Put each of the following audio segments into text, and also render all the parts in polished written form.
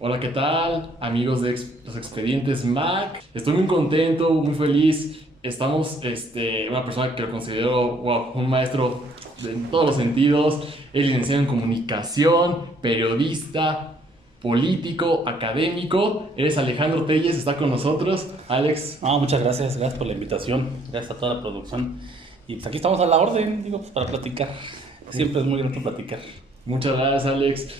Hola, ¿qué tal? Amigos de los Expedientes Mac. Estoy muy contento, muy feliz. Estamos, una persona que lo considero, wow, un maestro en todos los sentidos. Es licenciado en comunicación, periodista, político, académico. Eres Alejandro Telles, está con nosotros. Alex, Muchas gracias, gracias por la invitación, gracias a toda la producción. Y pues aquí estamos a la orden, digo, pues para platicar. Siempre es muy grato platicar. muchas gracias, Alex.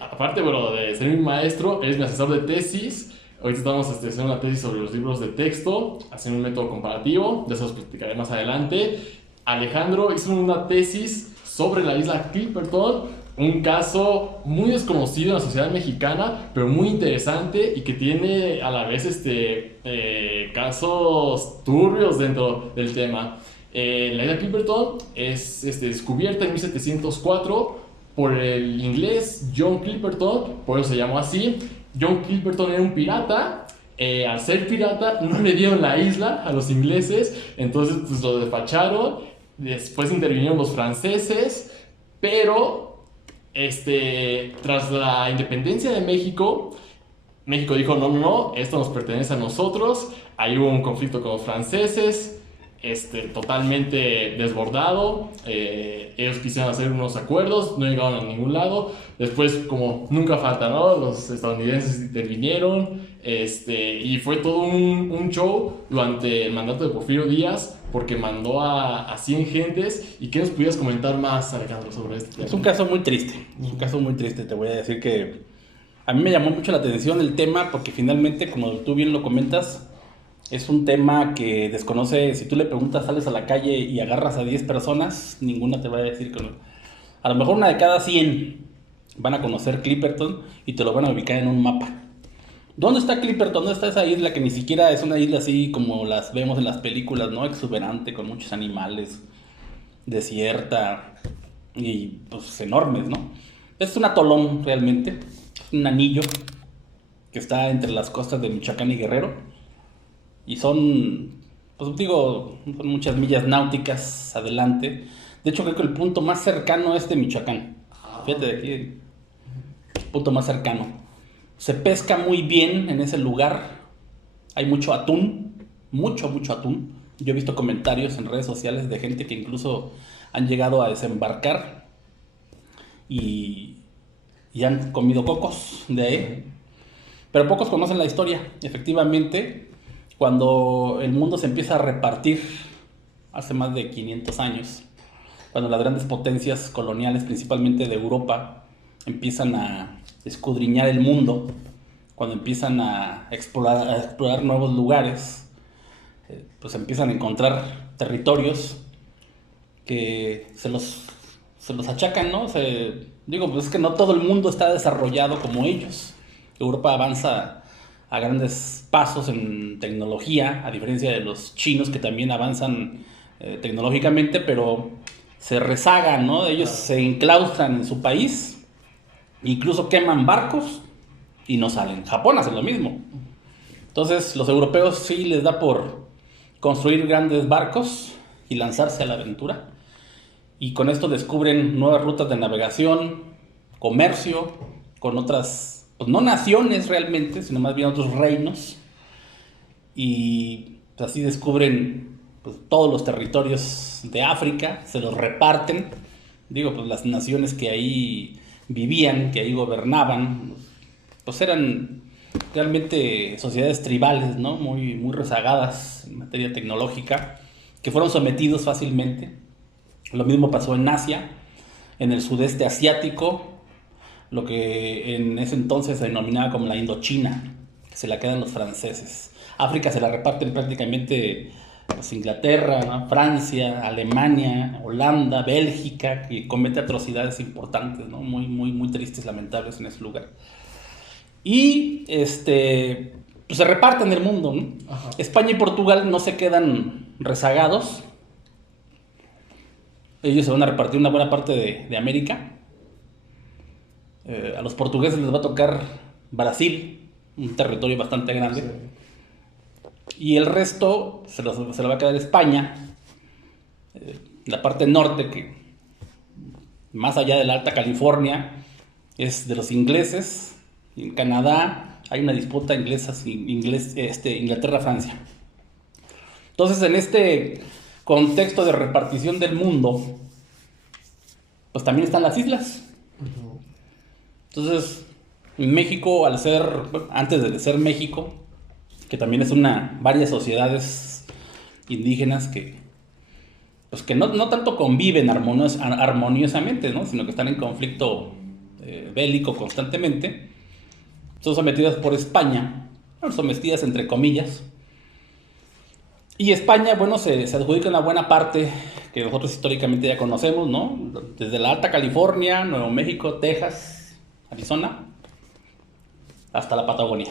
Aparte, bueno, de ser mi maestro, eres mi asesor de tesis. Ahorita estamos haciendo una tesis sobre los libros de texto, haciendo un método comparativo, de eso os platicaré más adelante. Alejandro hizo una tesis sobre la isla Clipperton, un caso muy desconocido en la sociedad mexicana, pero muy interesante y que tiene a la vez casos turbios dentro del tema. La isla Clipperton es descubierta en 1704 por el inglés John Clipperton, por eso se llamó así. John Clipperton era un pirata. Al ser pirata no le dieron la isla a los ingleses, entonces pues lo despacharon. Después intervinieron los franceses, pero tras la independencia de México, México dijo, no, no, no, esto nos pertenece a nosotros. Ahí hubo un conflicto con los franceses, totalmente desbordado. Ellos quisieron hacer unos acuerdos, no llegaron a ningún lado. Después, como nunca falta, ¿no? Los estadounidenses intervinieron. Y fue todo un show durante el mandato de Porfirio Díaz, porque mandó a 100 gentes. ¿Y qué nos pudieras comentar más, Alejandro, sobre este tema? Es un caso muy triste, es un caso muy triste. Te voy a decir que a mí me llamó mucho la atención el tema porque finalmente, como tú bien lo comentas, es un tema que desconoce. Si tú le preguntas, sales a la calle y agarras a 10 personas, ninguna te va a decir que no. A lo mejor una de cada 100 van a conocer Clipperton y te lo van a ubicar en un mapa. ¿Dónde está Clipperton? ¿Dónde está esa isla que ni siquiera es una isla así como las vemos en las películas, ¿no? Exuberante, con muchos animales, desierta y pues enormes, ¿no? Es un atolón realmente, un anillo que está entre las costas de Michoacán y Guerrero y son, pues digo, son muchas millas náuticas adelante. De hecho, creo que el punto más cercano es de Michoacán. Fíjate de aquí, el punto más cercano. Se pesca muy bien en ese lugar. Hay mucho atún, mucho atún. Yo he visto comentarios en redes sociales de gente que incluso han llegado a desembarcar y, y han comido cocos de ahí. Pero pocos conocen la historia. Efectivamente, cuando el mundo se empieza a repartir hace más de 500 años, cuando las grandes potencias coloniales, principalmente de Europa, empiezan a escudriñar el mundo, cuando empiezan a explorar nuevos lugares, pues empiezan a encontrar territorios que se los achacan, ¿no? Digo, pues es que no todo el mundo está desarrollado como ellos. Europa avanza a grandes pasos en tecnología, a diferencia de los chinos que también avanzan tecnológicamente, pero se rezagan, ¿no? Ellos se enclaustran en su país, incluso queman barcos y no salen. Japón hace lo mismo. Entonces, los europeos sí les da por construir grandes barcos y lanzarse a la aventura. Y con esto descubren nuevas rutas de navegación, comercio con otras, pues no naciones realmente, sino más bien otros reinos. Y pues, así descubren pues, todos los territorios de África, se los reparten. Digo, pues las naciones que ahí vivían, que ahí gobernaban, pues eran realmente sociedades tribales, ¿no? Muy rezagadas en materia tecnológica, que fueron sometidos fácilmente. Lo mismo pasó en Asia, en el sudeste asiático, lo que en ese entonces se denominaba como la Indochina, que se la quedan los franceses. África se la reparten prácticamente pues, Inglaterra, ¿no? Francia, Alemania, Holanda, Bélgica, que comete atrocidades importantes, ¿no? Muy tristes, lamentables en ese lugar. Y pues se reparten el mundo, ¿no? España y Portugal no se quedan rezagados. Ellos se van a repartir una buena parte de América. A los portugueses les va a tocar Brasil, un territorio bastante grande. Sí. Y el resto se lo va a quedar España. La parte norte, que más allá de la Alta California, es de los ingleses. En Canadá hay una disputa Inglaterra-Francia. Entonces, en este contexto de repartición del mundo, pues también están las islas. Entonces, México, antes de ser México, que también es varias sociedades indígenas que no tanto conviven armoniosamente, ¿no? Sino que están en conflicto bélico constantemente, son sometidas por España, sometidas entre comillas, y España, bueno, se adjudica una buena parte que nosotros históricamente ya conocemos, ¿no? Desde la Alta California, Nuevo México, Texas, Arizona, hasta la Patagonia.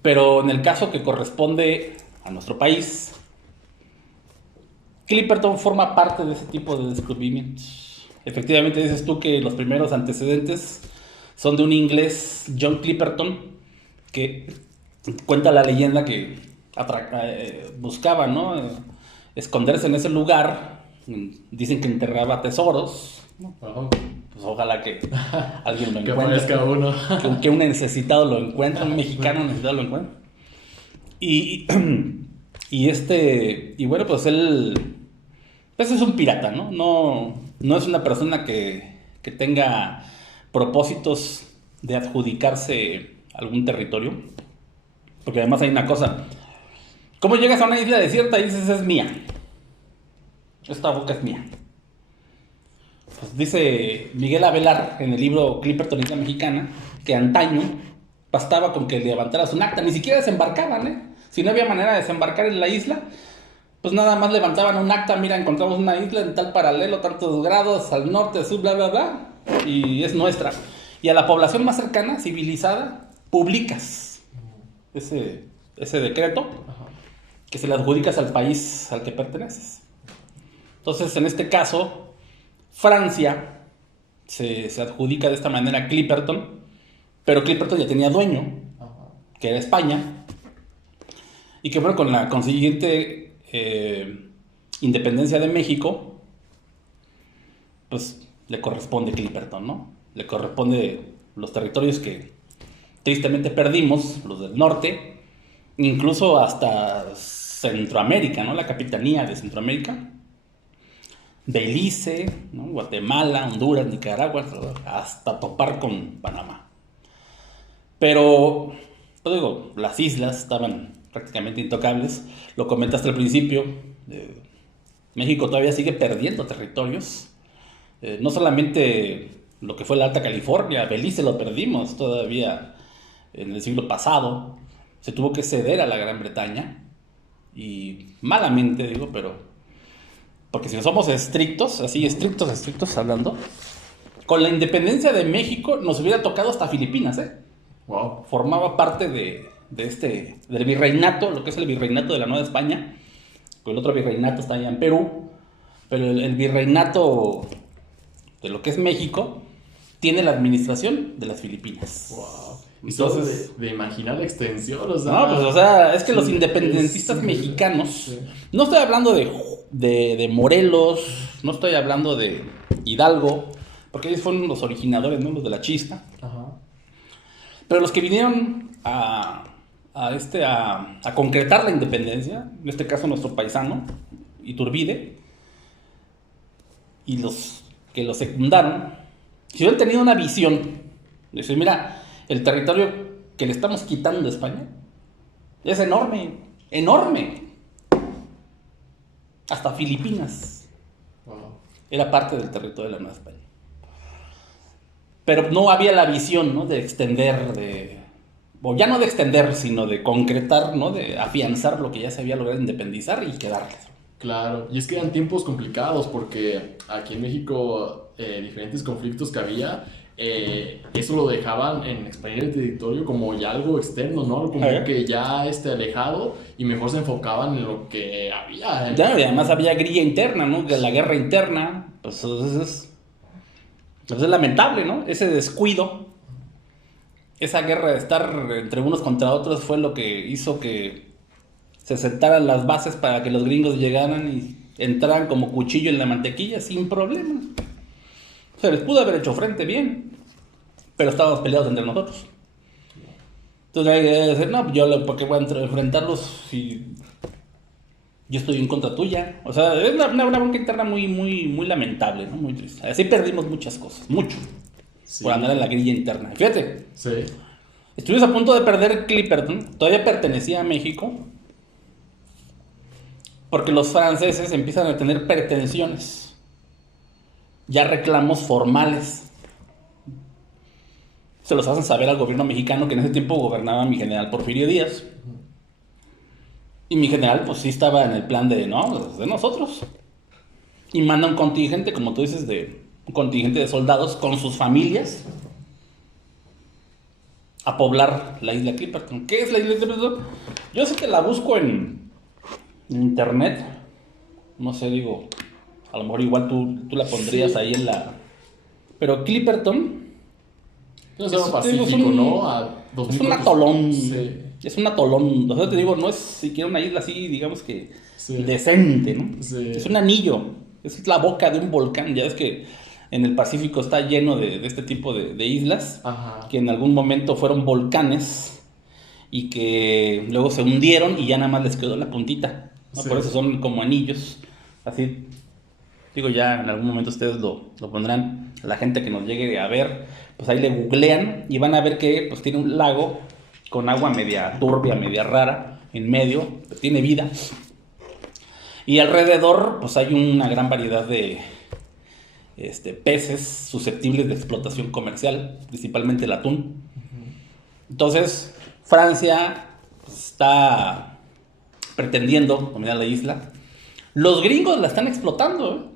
Pero en el caso que corresponde a nuestro país, Clipperton forma parte de ese tipo de descubrimientos. Efectivamente, dices tú que los primeros antecedentes son de un inglés, John Clipperton, que cuenta la leyenda que buscaba, ¿no? Esconderse en ese lugar. Dicen que enterraba tesoros. Pues ojalá que alguien lo encuentre. Que uno. Que un necesitado lo encuentre, un mexicano necesitado lo encuentre. Y bueno, pues él pues es un pirata, ¿no? No es una persona que tenga propósitos de adjudicarse algún territorio. Porque además hay una cosa. ¿Cómo llegas a una isla desierta y dices, es mía? Esta boca es mía. Pues dice Miguel Avelar en el libro Clipperton, Isla Mexicana, que antaño bastaba con que levantaras un acta. Ni siquiera desembarcaban, ¿eh? Si no había manera de desembarcar en la isla, pues nada más levantaban un acta. Mira, encontramos una isla en tal paralelo, tantos grados, al norte, sur, bla, bla, bla, y es nuestra. Y a la población más cercana, civilizada, publicas ese decreto que se le adjudicas al país al que perteneces. Entonces, en este caso, Francia se adjudica de esta manera a Clipperton, pero Clipperton ya tenía dueño, que era España, y que bueno, con la consiguiente independencia de México, pues le corresponde Clipperton, ¿no? Le corresponde los territorios que tristemente perdimos, los del norte, incluso hasta Centroamérica, ¿no? La capitanía de Centroamérica, Belice, ¿no? Guatemala, Honduras, Nicaragua, hasta topar con Panamá. Pero, pues digo, las islas estaban prácticamente intocables. Lo comentaste al principio, México todavía sigue perdiendo territorios. No solamente lo que fue la Alta California, Belice lo perdimos todavía en el siglo pasado. Se tuvo que ceder a la Gran Bretaña. Y malamente, digo, pero... Porque si no somos estrictos, así estrictos hablando, con la independencia de México nos hubiera tocado hasta Filipinas, ¿eh? Wow. Formaba parte del virreinato, lo que es el virreinato de la Nueva España. El otro virreinato está allá en Perú. Pero el virreinato de lo que es México tiene la administración de las Filipinas. Wow. Entonces, de imaginar la extensión, o sea... No, pues o sea, es que los independentistas mexicanos, no estoy hablando de Morelos, no estoy hablando de Hidalgo, porque ellos fueron los originadores, ¿no? Los de la chista. Ajá. Pero los que vinieron a concretar la independencia, en este caso nuestro paisano, Iturbide, y los que lo secundaron, si hubieran tenido una visión, de decir, mira, el territorio que le estamos quitando a España es enorme, enorme. Hasta Filipinas era parte del territorio de la Nueva España. Pero no había la visión, ¿no? De extender, o ya no de extender, sino de concretar, ¿no? De afianzar lo que ya se había logrado independizar y quedarles. Claro, y es que eran tiempos complicados porque aquí en México diferentes conflictos que había, eso lo dejaban en expandir el territorio como ya algo externo, ¿no? Como que ya alejado, y mejor se enfocaban en lo que había. Ya, y además había grilla interna, ¿no? La guerra interna, pues es lamentable, ¿no? Ese descuido, esa guerra de estar entre unos contra otros fue lo que hizo que se sentaran las bases para que los gringos llegaran y entraran como cuchillo en la mantequilla sin problemas. Se les pudo haber hecho frente bien, pero estábamos peleados entre nosotros. Entonces hay que decir, no, ¿por qué voy a enfrentarlos si yo estoy en contra tuya? O sea, es una bronca interna muy, muy, muy lamentable, ¿no? Muy triste. Así perdimos muchas cosas, mucho, por andar en la grilla interna. Fíjate, estuvimos a punto de perder Clipperton, todavía pertenecía a México, porque los franceses empiezan a tener pretensiones, ya reclamos formales. Se los hacen saber al gobierno mexicano, que en ese tiempo gobernaba mi general Porfirio Díaz. Y mi general, pues sí estaba en el plan de, no, de nosotros. Y manda un contingente, como tú dices, un contingente de soldados con sus familias a poblar la isla Clipperton. ¿Qué es la isla Clipperton? Yo sé que la busco en internet. No sé, digo, a lo mejor igual tú la pondrías ahí en la... Pero Clipperton... Es un Pacífico, ¿no? Es un atolón. Sí. Es un atolón. O sea, te digo, no es siquiera una isla así, digamos que decente, ¿no? Sí. Es un anillo. Es la boca de un volcán. Ya es que en el Pacífico está lleno de este tipo de islas. Ajá. Que en algún momento fueron volcanes y que luego se hundieron y ya nada más les quedó la puntita, ¿no? Por eso son como anillos. Así. Digo, ya en algún momento ustedes lo pondrán. La gente que nos llegue a ver, pues ahí le googlean y van a ver que pues tiene un lago con agua media turbia, media rara, en medio, pues, tiene vida. Y alrededor, pues hay una gran variedad de peces susceptibles de explotación comercial, principalmente el atún. Entonces, Francia pues, está pretendiendo dominar la isla. Los gringos la están explotando, ¿eh?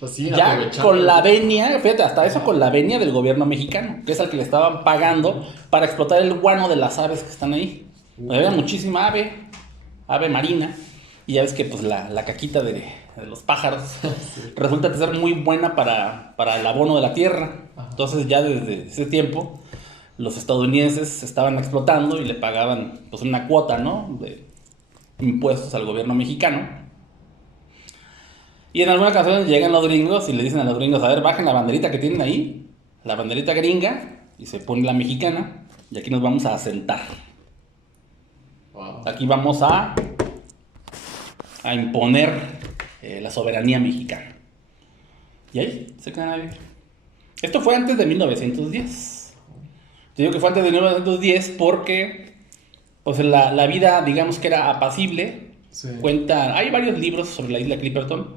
Así, ya con la venia, fíjate, hasta eso con la venia del gobierno mexicano, que es al que le estaban pagando para explotar el guano de las aves que están ahí. Había muchísima ave marina, y ya ves que pues la caquita de los pájaros resulta ser muy buena para el abono de la tierra. Entonces ya desde ese tiempo los estadounidenses estaban explotando y le pagaban pues una cuota, ¿no?, de impuestos al gobierno mexicano. Y en alguna ocasión llegan los gringos y le dicen a los gringos, a ver, bajen la banderita que tienen ahí, la banderita gringa, y se pone la mexicana, y aquí nos vamos a asentar. Wow. Aquí vamos a imponer la soberanía mexicana. Y ahí se quedan ahí. Esto fue antes de 1910. Te digo que fue antes de 1910 porque pues, la vida, digamos que era apacible. Sí. Hay varios libros sobre la isla Clipperton.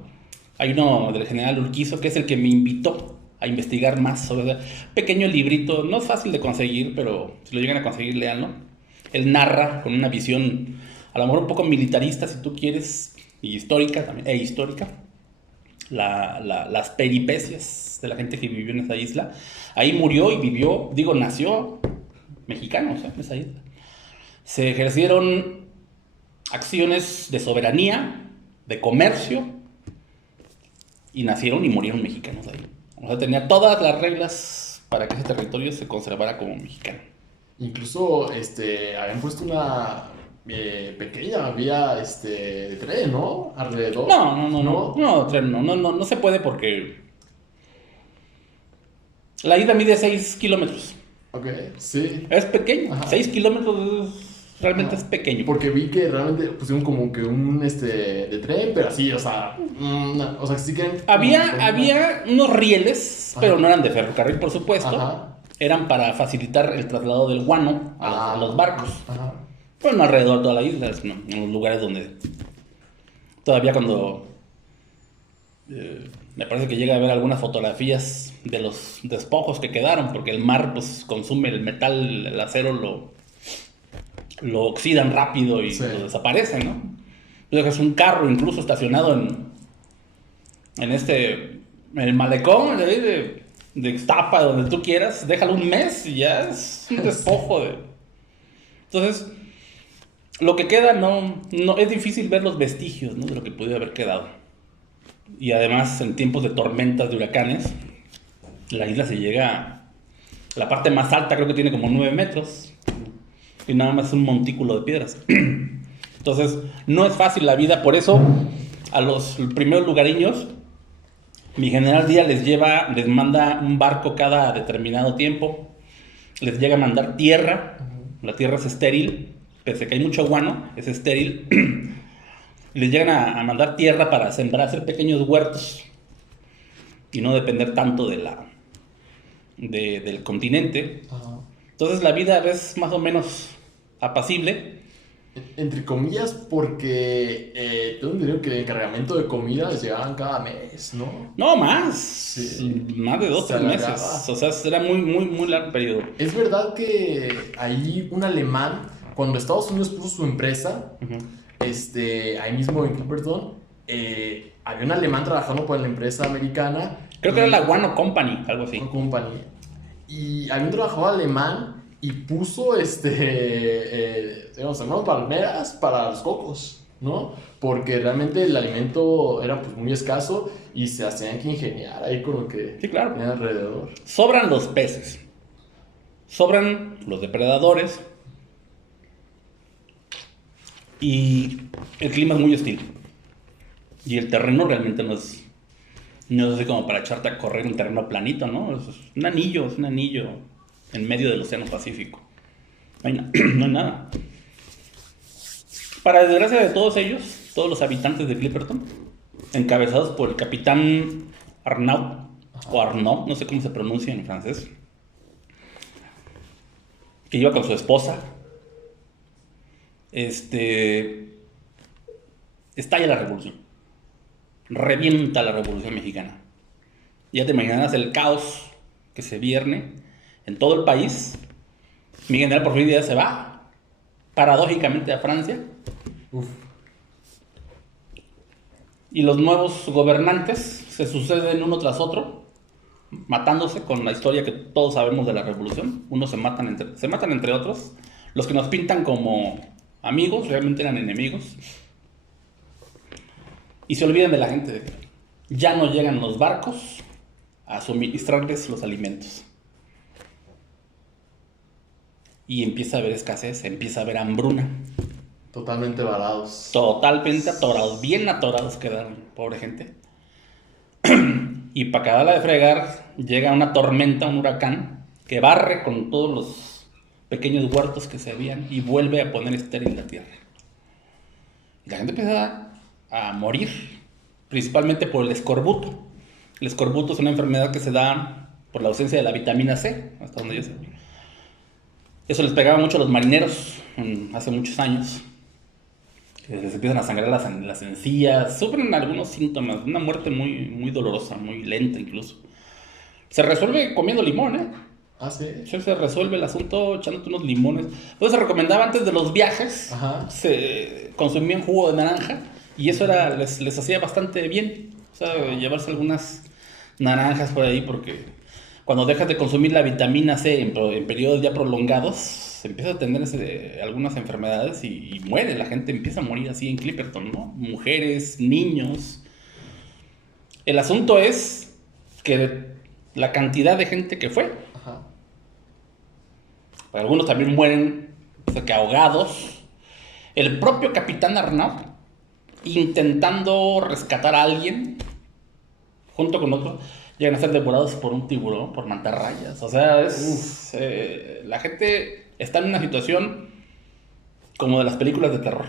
Hay uno del general Urquizo, que es el que me invitó a investigar más sobre ese pequeño librito. No es fácil de conseguir, pero si lo llegan a conseguir, léanlo. Él narra con una visión, a lo mejor un poco militarista, si tú quieres, y histórica también, histórica, las peripecias de la gente que vivió en esa isla. Ahí murió y vivió, nació mexicano, o sea, en esa isla. Se ejercieron acciones de soberanía, de comercio, y nacieron y murieron mexicanos ahí. O sea, tenía todas las reglas para que ese territorio se conservara como mexicano. Incluso habían puesto una pequeña vía de tren, ¿no? Alrededor. No se puede porque la isla mide 6 kilómetros. Ok, sí. Es pequeño. Ajá. 6 kilómetros realmente es pequeño. Porque vi que realmente pusieron como que un de tren, pero así, o sea, sí que... Había unos rieles, pero no eran de ferrocarril, por supuesto. Ajá. Eran para facilitar el traslado del guano a los barcos. Ajá. Pues no alrededor de toda la isla, ¿no? En los lugares donde todavía cuando me parece que llega a haber algunas fotografías de los despojos que quedaron, porque el mar pues consume el metal, el acero lo oxidan rápido y lo desaparecen, ¿no? Tú dejas un carro incluso estacionado en el malecón de Ixtapa, donde tú quieras, déjalo un mes y ya es un despojo Entonces, lo que queda no es difícil ver los vestigios, ¿no?, de lo que pudiera haber quedado. Y además, en tiempos de tormentas, de huracanes, la isla se llega, la parte más alta creo que tiene como 9 metros, y nada más es un montículo de piedras. Entonces, no es fácil la vida, por eso a los primeros lugareños Mi general Díaz les manda un barco cada determinado tiempo, les llega a mandar tierra, la tierra es estéril, pese a que hay mucho guano, es estéril, les llegan a mandar tierra para sembrar, hacer pequeños huertos y no depender tanto del continente. Ajá. Entonces la vida es más o menos apacible. Entre comillas, porque tengo entendido que el cargamento de comida les llegaban cada mes, ¿no? No, más. Sí. Más de 2, Se 3 meses. alargaba. O sea, era muy largo periodo. Es verdad que ahí un alemán, cuando Estados Unidos puso su empresa, Ujú. ahí mismo en Clipperton, había un alemán trabajando para la empresa americana. Creo que era la Guano Company, algo así. Company. Y había un trabajador alemán y puso digamos, palmeras para los cocos, ¿no? Porque realmente el alimento era pues muy escaso y se tenían que ingeniar ahí con lo que Sí, claro. tenía alrededor. Sobran los peces. Sobran los depredadores. Y el clima es muy hostil. Y el terreno realmente no es así como para echarte a correr un terreno planito, ¿no? Es un anillo en medio del Océano Pacífico. No hay, no hay nada. Para desgracia de todos ellos, todos los habitantes de Clipperton, encabezados por el capitán Arnaud, o Arnaud, no sé cómo se pronuncia en francés, que iba con su esposa, estalla la revolución. Revienta la Revolución Mexicana. Ya te imaginarás el caos que se vierne en todo el país. Mi general Porfirio Díaz se va, paradójicamente, a Francia. Uf. Y los nuevos gobernantes se suceden uno tras otro, matándose con la historia que todos sabemos de la revolución. Unos se matan entre otros. Los que nos pintan como amigos realmente eran enemigos. Y se olvidan de la gente. Ya no llegan los barcos a suministrarles los alimentos. Y empieza a haber escasez, empieza a haber hambruna. Totalmente varados. Totalmente atorados, bien atorados quedaron, pobre gente. Y para acabarla de fregar, llega una tormenta, un huracán, que barre con todos los pequeños huertos que se habían y vuelve a poner estéril la tierra. Y la gente empieza a morir, principalmente por el escorbuto. El escorbuto es una enfermedad que se da por la ausencia de la vitamina C, hasta donde yo sé. Eso les pegaba mucho a los marineros hace muchos años. Les empiezan a sangrar las encías, sufren algunos síntomas, una muerte muy dolorosa, muy lenta incluso. Se resuelve comiendo limón, ¿eh? Ah, sí. Se resuelve el asunto echándote unos limones. Pues se recomendaba antes de los viajes, se consumían jugo de naranja y eso les hacía bastante bien. O sea, llevarse algunas naranjas por ahí porque cuando dejas de consumir la vitamina C en periodos ya prolongados, se empieza a tener algunas enfermedades y muere, la gente empieza a morir así en Clipperton, ¿no? Mujeres, niños. El asunto es que la cantidad de gente que fue, Ajá. algunos también mueren, o sea, que ahogados. El propio capitán Arnaud, intentando rescatar a alguien, junto con otros, llegan a ser devorados por un tiburón, por mantarrayas. O sea, la gente está en una situación como de las películas de terror,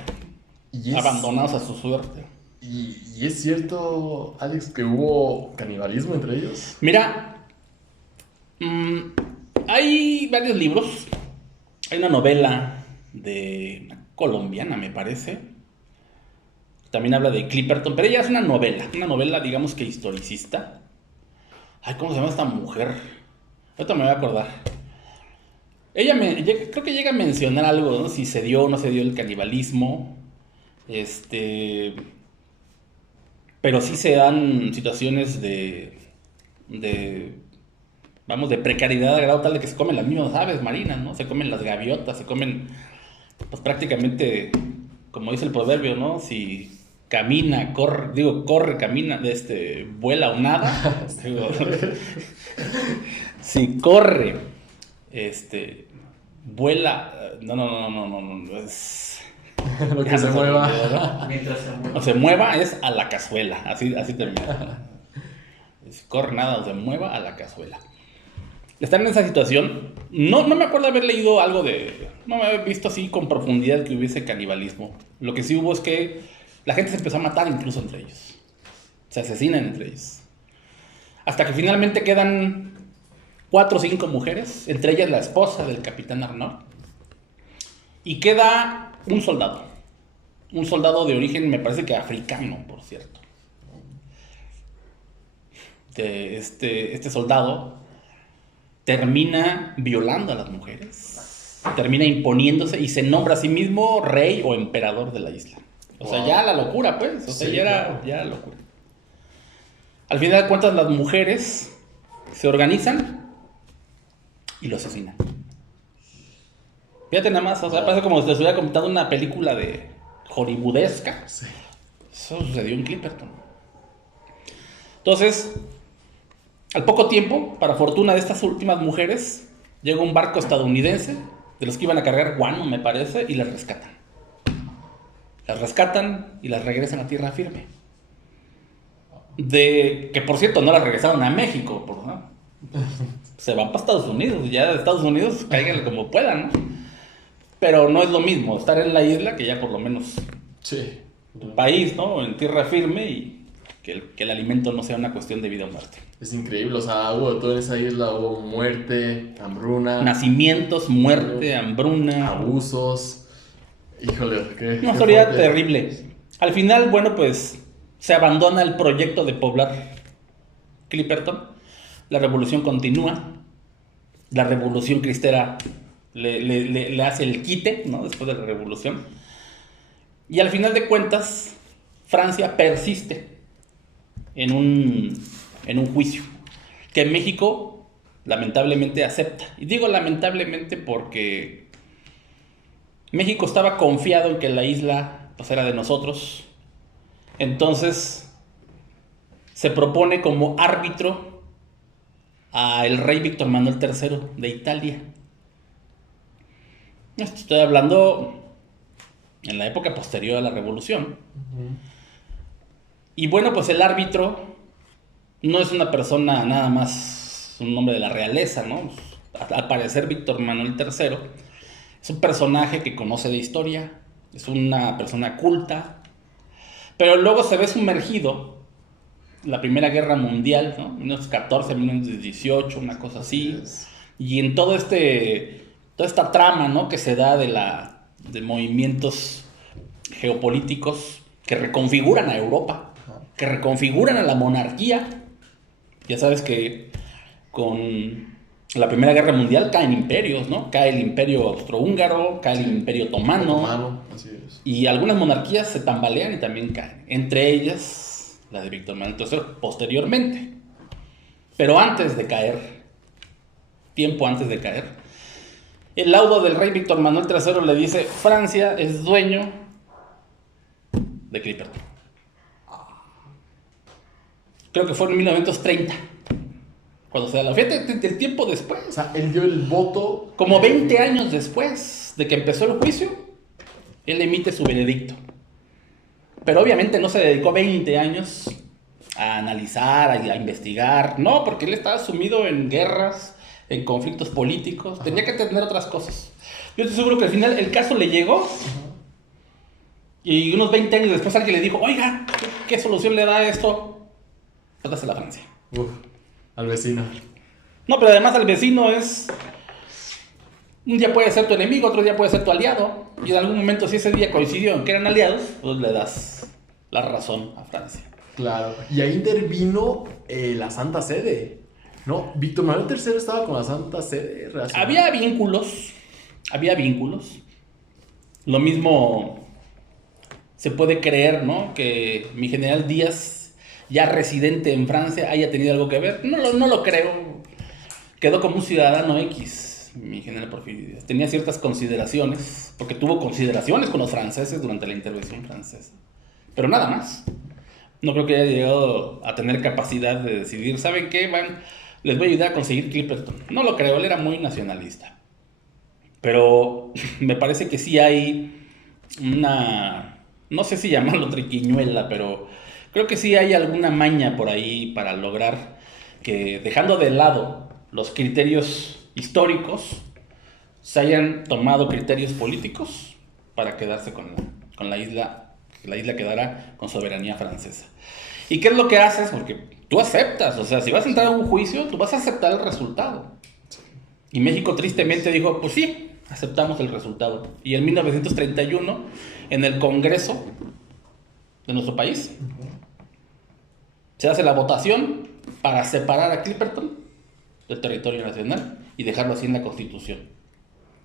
abandonados a su suerte. ¿Y es cierto, Alex, que hubo canibalismo entre ellos? Mira, hay varios libros. Hay una novela de una colombiana, me parece. También habla de Clipperton, pero ella es una novela, digamos que historicista. Ay, ¿cómo se llama esta mujer? Ahorita me voy a acordar. Creo que llega a mencionar algo, ¿no? Si se dio o no se dio el canibalismo. Pero sí se dan situaciones de precariedad a grado tal de que se comen las mismas aves marinas, ¿no? Se comen las gaviotas, se comen, pues prácticamente, como dice el proverbio, ¿no? Si camina, corre, camina, vuela o nada. Si corre, vuela, no, es... Lo que se mueva. Mientras se mueve. O se mueva es a la cazuela, así termina. se corre nada o se mueva a la cazuela. Están en esa situación. No me acuerdo haber leído algo de... No me había visto así con profundidad que hubiese canibalismo. Lo que sí hubo es que la gente se empezó a matar incluso entre ellos. Se asesinan entre ellos. Hasta que finalmente quedan 4 o 5 mujeres, entre ellas la esposa del capitán Arnaud. Y queda un soldado. Un soldado de origen, me parece que africano, por cierto. Este soldado termina violando a las mujeres, termina imponiéndose y se nombra a sí mismo rey o emperador de la isla. O sea, ya la locura, pues. O sea, Sí, ya era locura. Al final de cuentas, las mujeres se organizan y lo asesinan. Fíjate nada más, o sea, parece como si te estuviera comentando una película de hollywoodesca. Sí. Eso sucedió en Clipperton. Entonces, al poco tiempo, para fortuna de estas últimas mujeres, llega un barco estadounidense, de los que iban a cargar guano, me parece, y las rescatan. Las rescatan y las regresan a tierra firme. Que por cierto, no las regresaron a México, ¿no? Se van para Estados Unidos, ya de Estados Unidos cáiganle como puedan, ¿no? Pero no es lo mismo estar en la isla que ya por lo menos Sí. tu país, ¿no? En tierra firme y que el alimento no sea una cuestión de vida o muerte. Es increíble, o sea, hubo de todo en esa isla, hubo muerte, hambruna, Nacimientos, muerte, hambruna. abusos. Híjole, qué Una historia fuerte. terrible. Al final, bueno, pues se abandona el proyecto de poblar Clipperton. La revolución continúa. La revolución cristera le hace el quite, ¿no? Después de la revolución. Y al final de cuentas, Francia persiste en un juicio que México lamentablemente acepta. Y digo lamentablemente porque México estaba confiado en que la isla pues, era de nosotros. Entonces se propone como árbitro al rey Víctor Manuel III de Italia. Esto estoy hablando en la época posterior a la revolución. Y bueno, pues el árbitro no es una persona nada más, un hombre de la realeza, ¿no? Al parecer Víctor Manuel III es un personaje que conoce de historia, es una persona culta, pero luego se ve sumergido en la Primera Guerra Mundial, ¿no? 1914, 1918, una cosa así. Y en toda esta trama, ¿no? Que se da de movimientos geopolíticos que reconfiguran a Europa, que reconfiguran a la monarquía. Ya sabes que con la Primera Guerra Mundial caen imperios, ¿no? Cae el imperio austrohúngaro, cae el imperio otomano, Así es. y algunas monarquías se tambalean y también caen. Entre ellas, la de Víctor Manuel III, posteriormente. Pero antes de caer, tiempo antes de caer, el laudo del rey Víctor Manuel III le dice: Francia es dueño de Clipperton. Creo que fue en 1930 cuando se da la... Fíjate, el tiempo después. O sea, él dio el voto. Como 20 años después de que empezó el juicio, él emite su veredicto. Pero obviamente no se dedicó 20 años a analizar, a investigar. No, porque él estaba sumido en guerras, en conflictos políticos. Tenía que tener otras cosas. Yo estoy seguro que al final el caso le llegó. Y unos 20 años después alguien le dijo: oiga, ¿qué solución le da a esto? Trátase la Francia. Al vecino. No, pero además al vecino es... Un día puede ser tu enemigo, otro día puede ser tu aliado. Y en algún momento, si ese día coincidió en que eran aliados, pues le das la razón a Francia. Claro. Y ahí intervino la Santa Sede, ¿no? Víctor Manuel III estaba con la Santa Sede. Había vínculos. Lo mismo se puede creer, ¿no? Que mi general Díaz, ya residente en Francia, haya tenido algo que ver. No lo creo. Quedó como un ciudadano X, mi general Porfirio Díaz. Tenía ciertas consideraciones, porque tuvo consideraciones con los franceses durante la intervención francesa. Pero nada más. No creo que haya llegado a tener capacidad de decidir, ¿saben qué? Les voy a ayudar a conseguir Clipperton. No lo creo, él era muy nacionalista. Pero me parece que sí hay una... No sé si llamarlo triquiñuela, pero creo que sí hay alguna maña por ahí para lograr que dejando de lado los criterios históricos, se hayan tomado criterios políticos para quedarse con la isla, que la isla quedara con soberanía francesa. ¿Y qué es lo que haces? Porque tú aceptas, o sea, si vas a entrar a un juicio, tú vas a aceptar el resultado. Y México tristemente dijo, pues sí, aceptamos el resultado. Y en 1931, en el Congreso de nuestro país, se hace la votación para separar a Clipperton del territorio nacional y dejarlo así en la Constitución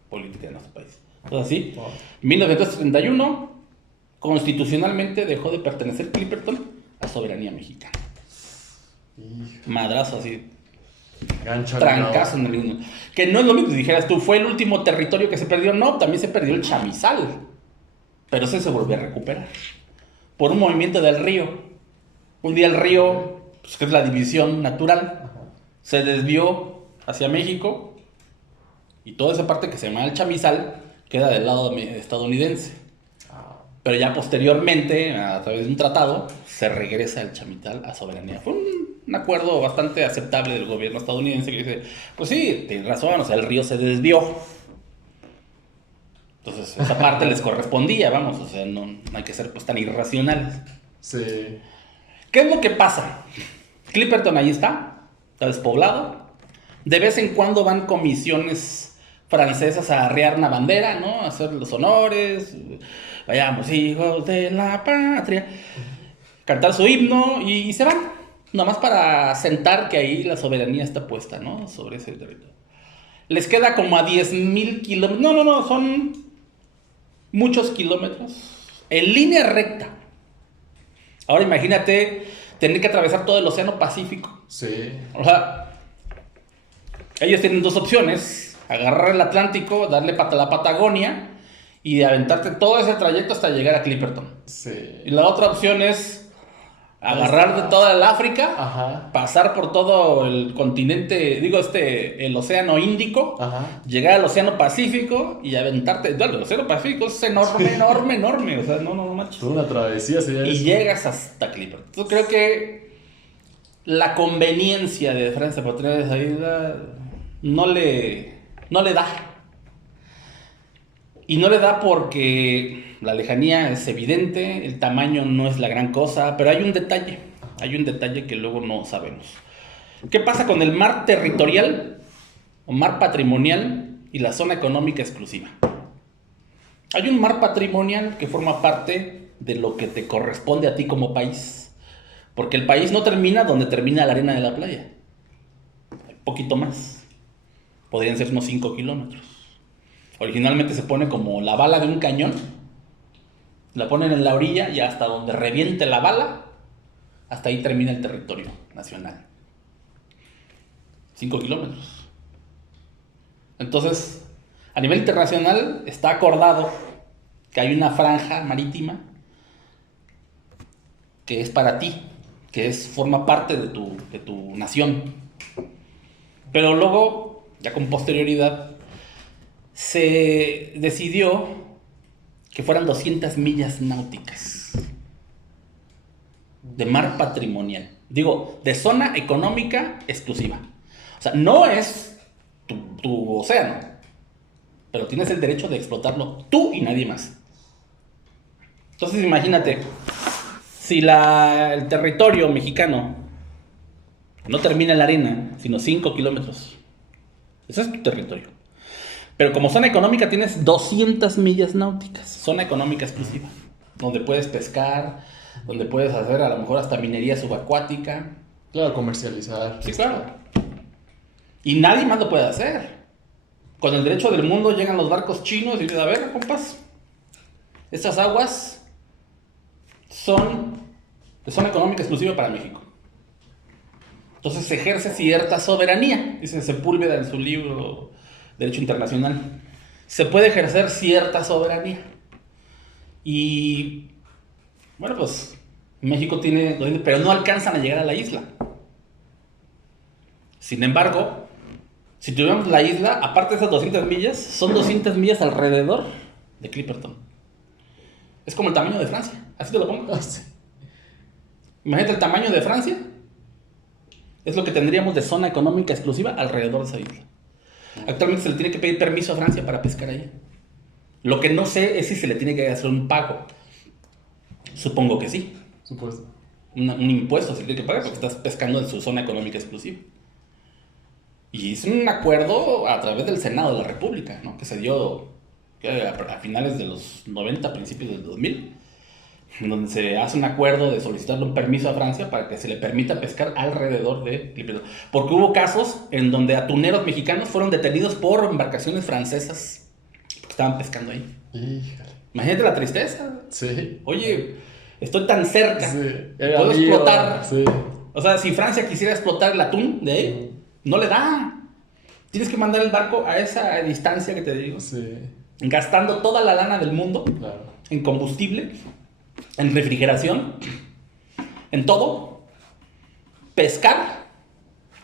política de nuestro país. Entonces así, 1931, constitucionalmente dejó de pertenecer Clipperton a soberanía mexicana. Madrazo así. Gancho Trancazo en el himno. Que no es lo mismo, si dijeras tú, fue el último territorio que se perdió. No, también se perdió el chamizal. Pero ese se volvió a recuperar. Por un movimiento del río. Un día el río, pues, que es la división natural, se desvió hacia México. Y toda esa parte que se llama el chamizal queda del lado estadounidense. Pero ya posteriormente, a través de un tratado, se regresa el chamizal a soberanía. Fue un acuerdo bastante aceptable del gobierno estadounidense que dice, pues sí, tienes razón, o sea, el río se desvió. Entonces, esa parte les correspondía, vamos, o sea, no hay que ser pues tan irracionales. Sí. ¿Qué es lo que pasa? Clipperton ahí está despoblado. De vez en cuando van comisiones francesas a arriar una bandera, ¿no? A hacer los honores. Vayamos, hijos de la patria. Cantar su himno y se van. Nomás para sentar que ahí la soberanía está puesta, ¿no? Sobre ese territorio. Les queda como a 10,000 kilómetros. No, son muchos kilómetros. En línea recta. Ahora imagínate tener que atravesar todo el Océano Pacífico. Sí. O sea, ellos tienen dos opciones. Agarrar el Atlántico, darle a la Patagonia y aventarte todo ese trayecto hasta llegar a Clipperton. Sí. Y la otra opción es agarrar de toda el África, Ajá. pasar por todo el continente, el Océano Índico, Ajá. llegar al Océano Pacífico y aventarte. El Océano Pacífico es enorme, enorme. O sea, no manches. Toda una travesía sería Y eso. llegas hasta Clipperton. Yo creo que la conveniencia de Francia por tener esa isla no le da. Y no le da porque la lejanía es evidente, el tamaño no es la gran cosa, pero hay un detalle que luego no sabemos. ¿Qué pasa con el mar territorial o mar patrimonial y la zona económica exclusiva? Hay un mar patrimonial que forma parte de lo que te corresponde a ti como país, porque el país no termina donde termina la arena de la playa, un poquito más, podrían ser unos 5 kilómetros. Originalmente se pone como la bala de un cañón, la ponen en la orilla y hasta donde reviente la bala, hasta ahí termina el territorio nacional. 5 kilómetros. Entonces, a nivel internacional está acordado que hay una franja marítima que es para ti, forma parte de tu nación. Pero luego, ya con posterioridad, se decidió que fueran 200 millas náuticas de mar patrimonial. Digo, de zona económica exclusiva. O sea, no es tu océano, pero tienes el derecho de explotarlo tú y nadie más. Entonces imagínate, si el territorio mexicano no termina en la arena, sino 5 kilómetros, ese es tu territorio. Pero como zona económica tienes 200 millas náuticas, zona económica exclusiva, donde puedes pescar, donde puedes hacer a lo mejor hasta minería subacuática. Claro, comercializar. Sí, claro. Y nadie más lo puede hacer. Con el derecho del mundo llegan los barcos chinos y dicen, a ver, compas, estas aguas son de zona económica exclusiva para México. Entonces se ejerce cierta soberanía, dice Sepúlveda en su libro Derecho Internacional. Se puede ejercer cierta soberanía. Y bueno, pues México tiene, pero no alcanzan a llegar a la isla. Sin embargo, si tuviéramos la isla, aparte de esas 200 millas, son 200 millas alrededor de Clipperton. Es como el tamaño de Francia, así te lo pongo. Sí. Imagínate el tamaño de Francia. Es lo que tendríamos de zona económica exclusiva alrededor de esa isla. Actualmente se le tiene que pedir permiso a Francia para pescar allí. Lo que no sé es si se le tiene que hacer un pago. Supongo que sí. Supuesto. Un impuesto se tiene que pagar porque estás pescando en su zona económica exclusiva. Y es un acuerdo a través del Senado de la República, ¿no? Que se dio a finales de los 90, principios del 2000, donde se hace un acuerdo de solicitarle un permiso a Francia para que se le permita pescar alrededor de Clipperton. Porque hubo casos en donde atuneros mexicanos fueron detenidos por embarcaciones francesas que estaban pescando ahí. Híjole. Imagínate la tristeza. Sí. Oye, estoy tan cerca, Sí. puedo explotar. Sí. O sea, si Francia quisiera explotar el atún de ahí, no le da. Tienes que mandar el barco a esa distancia que te digo. Sí. Gastando toda la lana del mundo Claro. en combustible, en refrigeración, en todo. Pescar,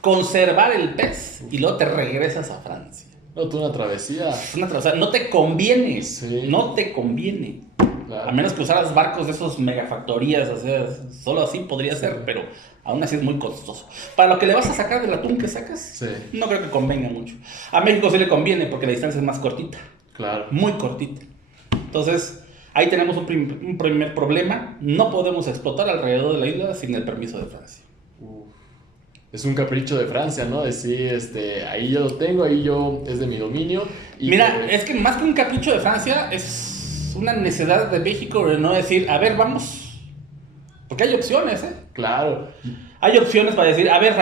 conservar el pez y luego te regresas a Francia. No, tú una travesía. O sea, no te conviene. Sí. No te conviene. Claro. A menos que usaras barcos de esos megafactorías, o sea, solo así podría ser, pero aún así es muy costoso. Para lo que le vas a sacar del atún que sacas, Sí. no creo que convenga mucho. A México sí le conviene porque la distancia es más cortita, Claro. muy cortita. Entonces, ahí tenemos un primer problema. No podemos explotar alrededor de la isla sin el permiso de Francia. Uf. Es un capricho de Francia, ¿no? Decir, ahí yo lo tengo, ahí es de mi dominio. Y Mira, es que más que un capricho de Francia, es una necedad de México de no decir, a ver, vamos. Porque hay opciones, ¿eh? Claro. Hay opciones para decir, a ver.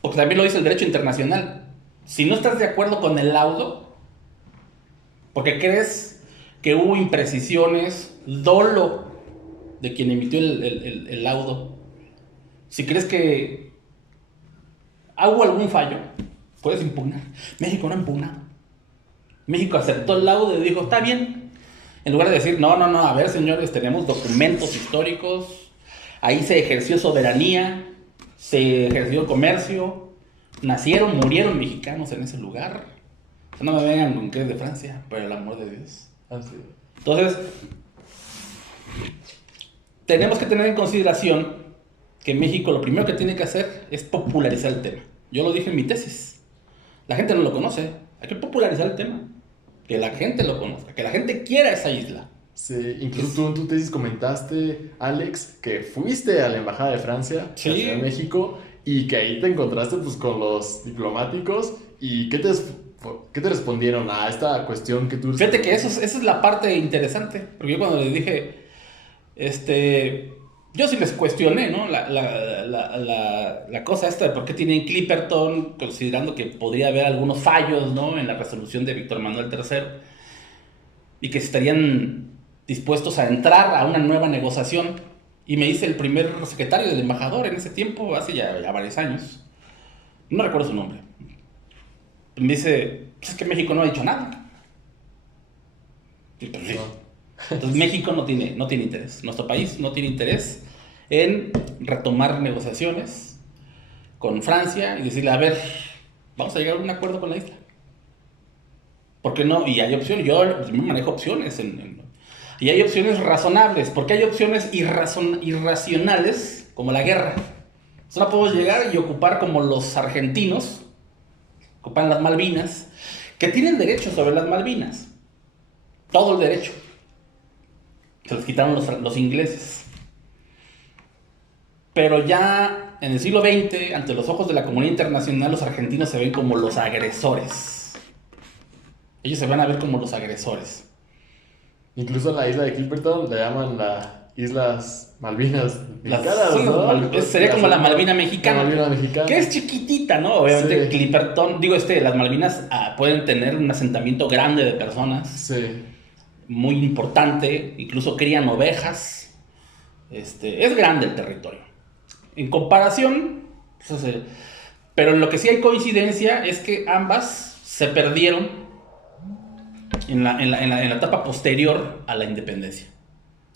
Porque también lo dice el derecho internacional. Si no estás de acuerdo con el laudo, porque crees que hubo imprecisiones, dolo de quien emitió el laudo, si crees que hubo algún fallo, puedes impugnar. México no ha impugnado. México aceptó el laudo y dijo, está bien. En lugar de decir, no, a ver, señores, tenemos documentos históricos, ahí se ejerció soberanía, se ejerció comercio, nacieron, murieron mexicanos en ese lugar. O sea, no me vengan con que es de Francia, por el amor de Dios. Así. Entonces, tenemos que tener en consideración que México lo primero que tiene que hacer es popularizar el tema. Yo lo dije en mi tesis. La gente no lo conoce. Hay que popularizar el tema. Que la gente lo conozca. Que la gente quiera esa isla. Sí, incluso tú en tu tesis comentaste, Alex, que fuiste a la Embajada de Francia, Sí. a Ciudad de México, y que ahí te encontraste pues con los diplomáticos. ¿Y qué te respondieron a esta cuestión que tú... Fíjate que esa es la parte interesante. Porque yo cuando les dije, yo sí les cuestioné, ¿no? La cosa esta de por qué tienen Clipperton, considerando que podría haber algunos fallos, ¿no? En la resolución de Víctor Manuel III, y que estarían dispuestos a entrar a una nueva negociación. Y me dice el primer secretario del embajador en ese tiempo, hace ya varios años, no recuerdo su nombre, me dice, es que México no ha dicho nada. Y pues sí. Entonces México no tiene interés, nuestro país no tiene interés en retomar negociaciones con Francia y decirle, a ver, vamos a llegar a un acuerdo con la isla. ¿Por qué no? Y hay opciones, yo me manejo opciones, y hay opciones razonables, porque hay opciones irracionales, como la guerra. Entonces no podemos llegar y ocupar como los argentinos, ocupan las Malvinas, que tienen derecho sobre las Malvinas, todo el derecho. Se los quitaron los ingleses. Pero ya en el siglo XX, ante los ojos de la comunidad internacional, los argentinos se ven como los agresores. Ellos se van a ver como los agresores. Incluso en la isla de Clipperton le llaman las Islas Malvinas Mexicanas, ¿no? Sería como la Malvina mexicana. La Malvina mexicana. Que es chiquitita, ¿no? Obviamente Sí. Clipperton, las Malvinas pueden tener un asentamiento grande de personas. Sí. Muy importante, incluso crían ovejas. Es grande el territorio. En comparación, pero en lo que sí hay coincidencia es que ambas se perdieron en la etapa posterior a la independencia.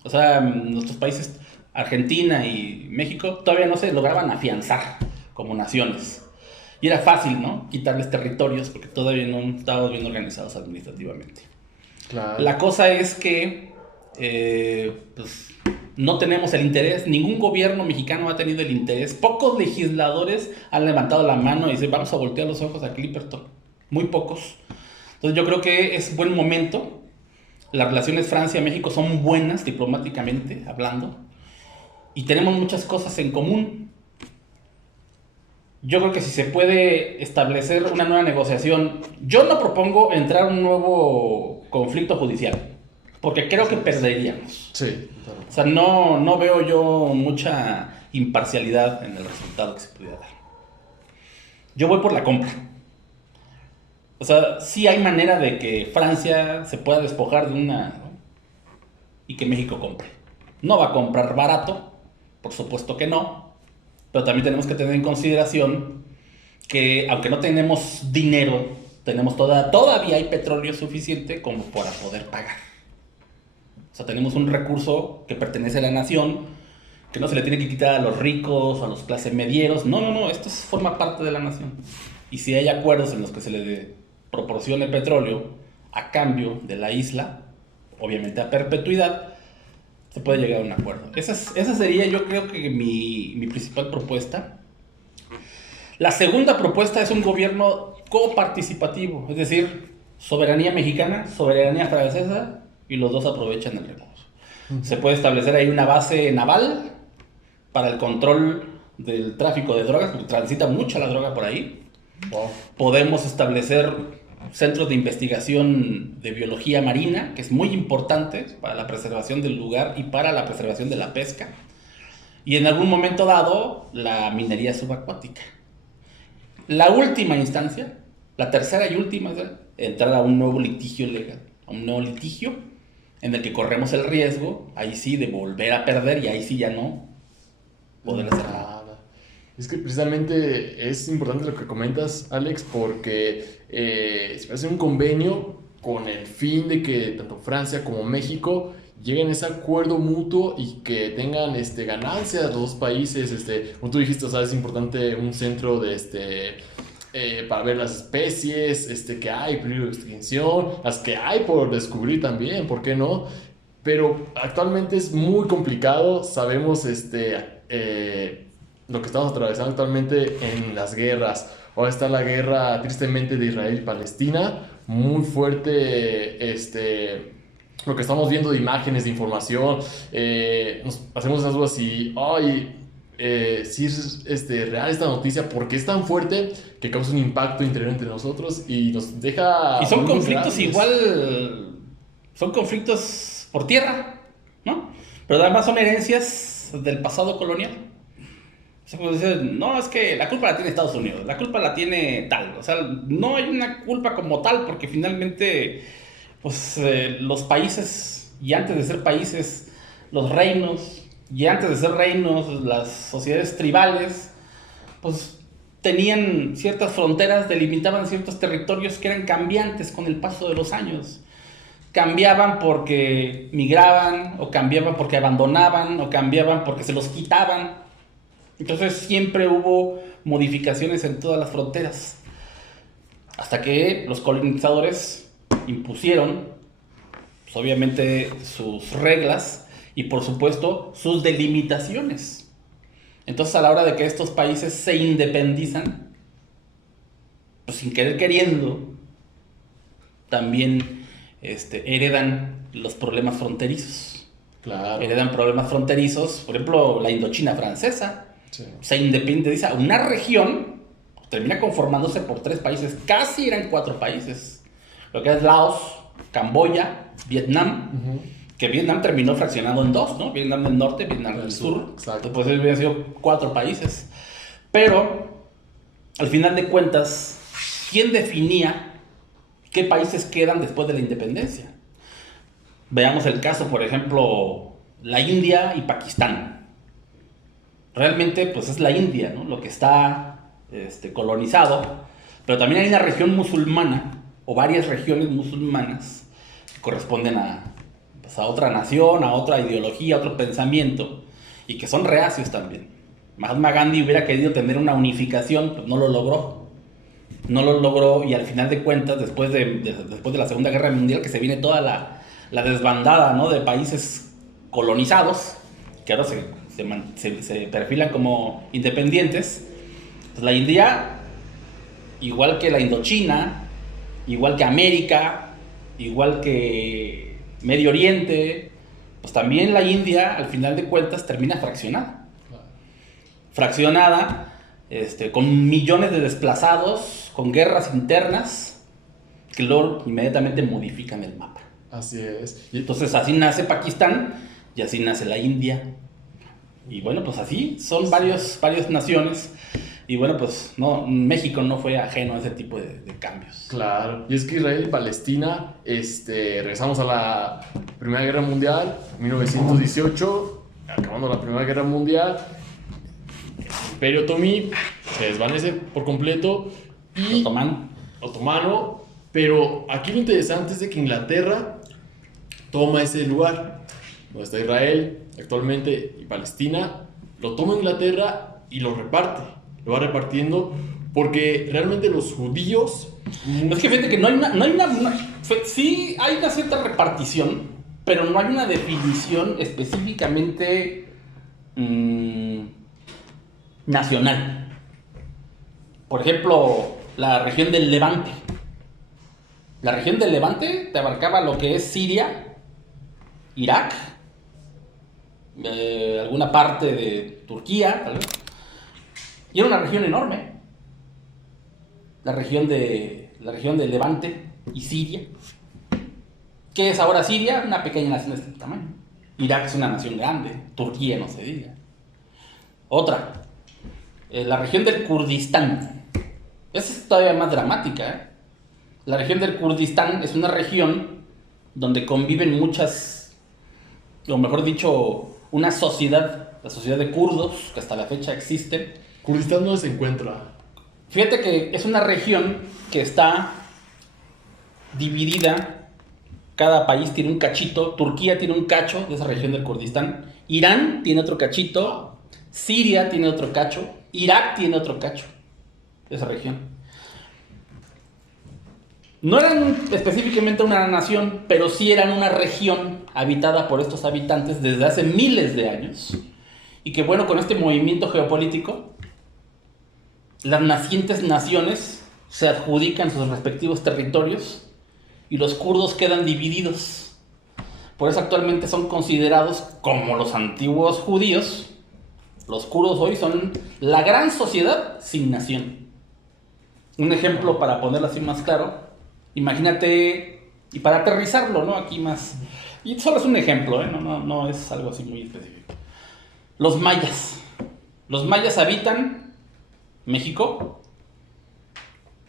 O sea, nuestros países, Argentina y México, todavía no se lograban afianzar como naciones. Y era fácil, ¿no? Quitarles territorios porque todavía no estábamos bien organizados administrativamente. Claro. La cosa es que, pues, no tenemos el interés, ningún gobierno mexicano ha tenido el interés, pocos legisladores han levantado la mano y dicen vamos a voltear los ojos a Clipperton, muy pocos. Entonces yo creo que es buen momento, las relaciones Francia-México son buenas diplomáticamente hablando y tenemos muchas cosas en común. Yo creo que si se puede establecer una nueva negociación, yo no propongo entrar en un nuevo conflicto judicial, porque creo que perderíamos. Sí. O sea, no veo yo mucha imparcialidad en el resultado que se pudiera dar. Yo voy por la compra. O sea, sí hay manera de que Francia se pueda despojar de una, ¿no? Y que México compre. No va a comprar barato, por supuesto que no, pero también tenemos que tener en consideración que aunque no tenemos dinero, tenemos todavía hay petróleo suficiente como para poder pagar. O sea, tenemos un recurso que pertenece a la nación, que no se le tiene que quitar a los ricos, a los clases medieros. No, esto forma parte de la nación. Y si hay acuerdos en los que se le proporcione petróleo a cambio de la isla, obviamente a perpetuidad, se puede llegar a un acuerdo. Esa sería, yo creo que mi principal propuesta. La segunda propuesta es un gobierno coparticipativo, es decir, soberanía mexicana, soberanía francesa, y los dos aprovechan el recurso. Se puede establecer ahí una base naval para el control del tráfico de drogas, porque transita mucha la droga por ahí. Wow. Podemos establecer centros de investigación de biología marina, que es muy importante para la preservación del lugar y para la preservación de la pesca. Y en algún momento dado, la minería subacuática. La última instancia, la tercera y última, es entrar a un nuevo litigio legal, a un nuevo litigio en el que corremos el riesgo, ahí sí, de volver a perder y ahí sí ya no poder hacer nada. Es que precisamente es importante lo que comentas, Alex, porque se hace un convenio con el fin de que tanto Francia como México lleguen a ese acuerdo mutuo y que tengan ganancias los dos países. Como tú dijiste, o sea, es importante un centro de para ver las especies que hay, peligro de extinción, las que hay por descubrir también, ¿por qué no? Pero actualmente es muy complicado, sabemos lo que estamos atravesando actualmente en las guerras. Ahora está la guerra, tristemente, de Israel y Palestina, muy fuerte, lo que estamos viendo de imágenes, de información, nos hacemos esas dudas si si es real esta noticia, porque es tan fuerte que causa un impacto interior entre nosotros y nos deja... Y son muy conflictos grandes. igual, son conflictos por tierra, ¿no? Pero además son herencias del pasado colonial. O sea, cuando dicen, no, es que la culpa la tiene Estados Unidos, la culpa la tiene tal. O sea, no hay una culpa como tal, porque finalmente, pues, los países, y antes de ser países, los reinos, y antes de ser reinos, las sociedades tribales, pues, tenían ciertas fronteras, delimitaban ciertos territorios que eran cambiantes con el paso de los años. Cambiaban porque migraban, o cambiaban porque abandonaban, o cambiaban porque se los quitaban. Entonces siempre hubo modificaciones en todas las fronteras, hasta que los colonizadores impusieron, pues, obviamente, sus reglas y, por supuesto, sus delimitaciones. Entonces, a la hora de que estos países se independizan, pues sin querer queriendo, también heredan los problemas fronterizos. Claro. Heredan problemas fronterizos, por ejemplo, la Indochina francesa. Sí. Se independiza una región, termina conformándose por 3 países, casi eran 4 países, lo que es Laos, Camboya, Vietnam, que Vietnam terminó fraccionado en 2, ¿no? Vietnam del norte, Vietnam del sur, exacto. pues hubieran sido 4 países, pero al final de cuentas, ¿quién definía qué países quedan después de la independencia? Veamos el caso, por ejemplo, la India y Pakistán. Realmente, pues es la India, ¿no? Lo que está colonizado, pero también hay una región musulmana, o varias regiones musulmanas, que corresponden a otra nación, a otra ideología, a otro pensamiento, y que son reacios también. Mahatma Gandhi hubiera querido tener una unificación, pues no lo logró. No lo logró, y al final de cuentas, después de la Segunda Guerra Mundial, que se viene toda la desbandada, ¿no?, de países colonizados, que ahora se perfilan como independientes, pues la India, igual que la Indochina, igual que América, igual que Medio Oriente, pues también la India, al final de cuentas, termina fraccionada. Fraccionada, con millones de desplazados, con guerras internas, que luego inmediatamente modifican el mapa. Así es. Y entonces así nace Pakistán y así nace la India. Y bueno, pues así son varias naciones. Y bueno, pues no, México no fue ajeno a ese tipo de cambios. Claro, y es que Israel y Palestina, regresamos a la Primera Guerra Mundial, 1918, acabando la Primera Guerra Mundial, el Imperio Otomí se desvanece por completo y otomano, pero aquí lo interesante es de que Inglaterra toma ese lugar, donde está Israel actualmente y Palestina, lo toma Inglaterra y lo reparte. Lo va repartiendo porque realmente los judíos... Es que fíjate que sí hay una cierta repartición, pero no hay una definición específicamente nacional. Por ejemplo, la región del Levante. La región del Levante te abarcaba lo que es Siria, Irak, alguna parte de Turquía, tal vez. Y era una región enorme. La región del Levante y Siria. ¿Qué es ahora Siria? Una pequeña nación de este tamaño. Irak es una nación grande. Turquía no se diga. Otra. La región del Kurdistán. Esa es todavía más dramática, ¿eh? La región del Kurdistán es una región donde conviven muchas, o mejor dicho, una sociedad, la sociedad de kurdos, que hasta la fecha existe. Kurdistán no se encuentra. Fíjate que es una región que está dividida, cada país tiene un cachito. Turquía tiene un cacho de esa región del Kurdistán, Irán tiene otro cachito, Siria tiene otro cacho, Irak tiene otro cacho de esa región. No eran específicamente una nación, pero sí eran una región habitada por estos habitantes desde hace miles de años. Y que bueno, con este movimiento geopolítico, las nacientes naciones se adjudican sus respectivos territorios y los kurdos quedan divididos. Por eso actualmente son considerados como los antiguos judíos. Los kurdos hoy son la gran sociedad sin nación. Un ejemplo para ponerlo así más claro, imagínate, y para aterrizarlo, ¿no? Aquí más, y solo es un ejemplo, ¿eh? No es algo así muy específico. Los mayas. Los mayas habitan México,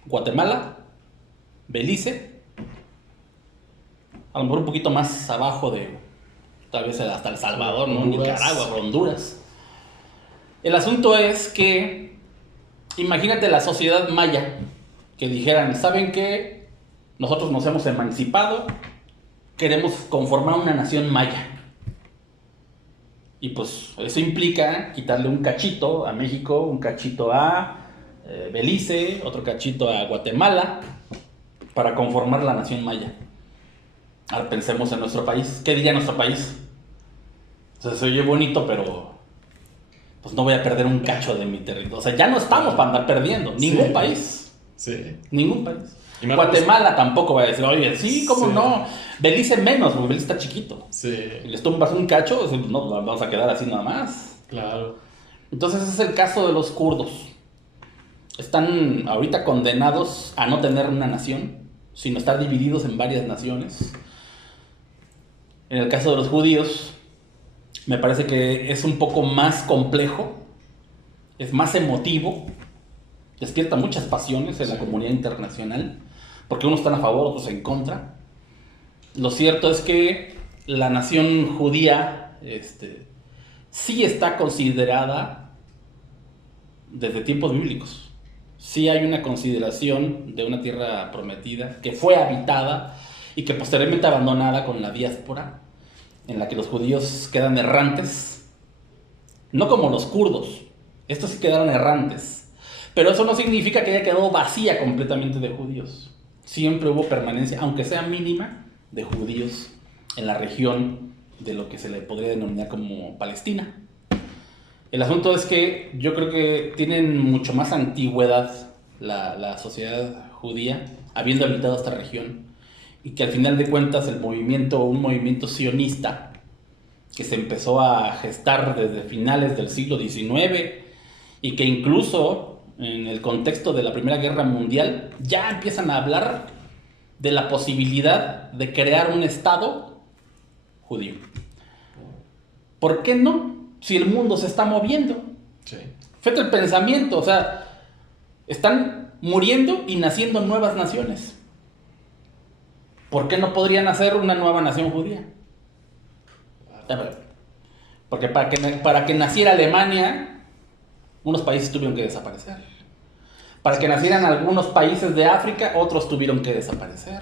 Guatemala, Belice, a lo mejor un poquito más abajo de, tal vez hasta El Salvador, ¿no? Nicaragua, Honduras. El asunto es que, imagínate la sociedad maya, que dijeran, ¿saben qué? Nosotros nos hemos emancipado, queremos conformar una nación maya. Y pues eso implica quitarle un cachito a México, un cachito a Belice, otro cachito a Guatemala, para conformar la nación maya. Ahora pensemos en nuestro país. ¿Qué diría nuestro país? O sea, se oye bonito, pero pues no voy a perder un cacho de mi territorio. O sea, ya no estamos para andar perdiendo. Ningún país. Sí. Ningún país. Guatemala tampoco va a decir, oye, sí, ¿cómo no? Belice menos, porque Belice está chiquito. Sí. Y les tumbas un cacho, no, vamos a quedar así nada más. Claro. Entonces ese es el caso de los kurdos. Están ahorita condenados a no tener una nación, sino estar divididos en varias naciones. En el caso de los judíos, me parece que es un poco más complejo, es más emotivo, despierta muchas pasiones en la comunidad internacional, porque unos están a favor, otros en contra. Lo cierto es que la nación judía sí está considerada desde tiempos bíblicos. Sí hay una consideración de una tierra prometida que fue habitada y que posteriormente abandonada con la diáspora, en la que los judíos quedan errantes, no como los kurdos, estos sí quedaron errantes, pero eso no significa que haya quedado vacía completamente de judíos. Siempre hubo permanencia, aunque sea mínima, de judíos en la región de lo que se le podría denominar como Palestina. El asunto es que yo creo que tienen mucho más antigüedad la sociedad judía, habiendo habitado esta región, y que al final de cuentas un movimiento sionista, que se empezó a gestar desde finales del siglo XIX, y que incluso en el contexto de la Primera Guerra Mundial ya empiezan a hablar de la posibilidad de crear un Estado judío. ¿Por qué no? Si el mundo se está moviendo. Sí. Fíjate el pensamiento, o sea, están muriendo y naciendo nuevas naciones. ¿Por qué no podría nacer una nueva nación judía? Porque para que naciera Alemania, unos países tuvieron que desaparecer. Para que nacieran algunos países de África, otros tuvieron que desaparecer.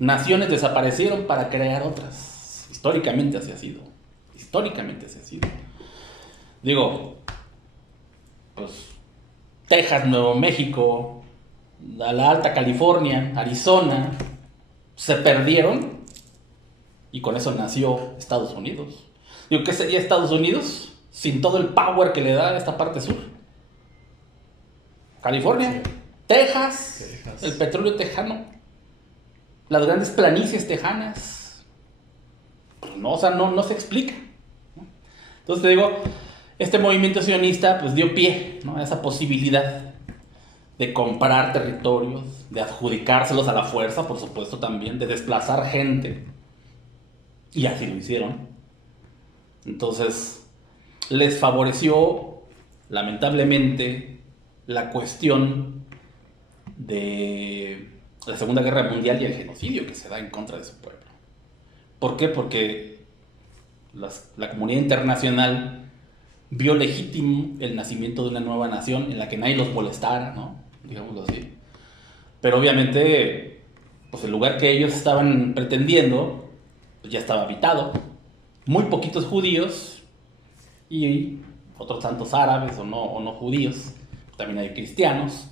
Naciones desaparecieron para crear otras. Históricamente así ha sido. Históricamente así ha sido. Digo, pues Texas, Nuevo México, la Alta California, Arizona, se perdieron y con eso nació Estados Unidos. Digo, ¿qué sería Estados Unidos sin todo el power que le da a esta parte sur? California, sí. Texas, el petróleo tejano, las grandes planicies tejanas. No, o sea, no se explica. Entonces te digo, este movimiento sionista pues dio pie, ¿no?, a esa posibilidad de comprar territorios, de adjudicárselos a la fuerza, por supuesto también, de desplazar gente. Y así lo hicieron. Entonces, les favoreció, lamentablemente, la cuestión de la Segunda Guerra Mundial y el genocidio que se da en contra de su pueblo. ¿Por qué? Porque la comunidad internacional vio legítimo el nacimiento de una nueva nación en la que nadie los molestara, ¿no?, digámoslo así. Pero obviamente, pues el lugar que ellos estaban pretendiendo pues ya estaba habitado. Muy poquitos judíos y otros tantos árabes o no judíos. También hay cristianos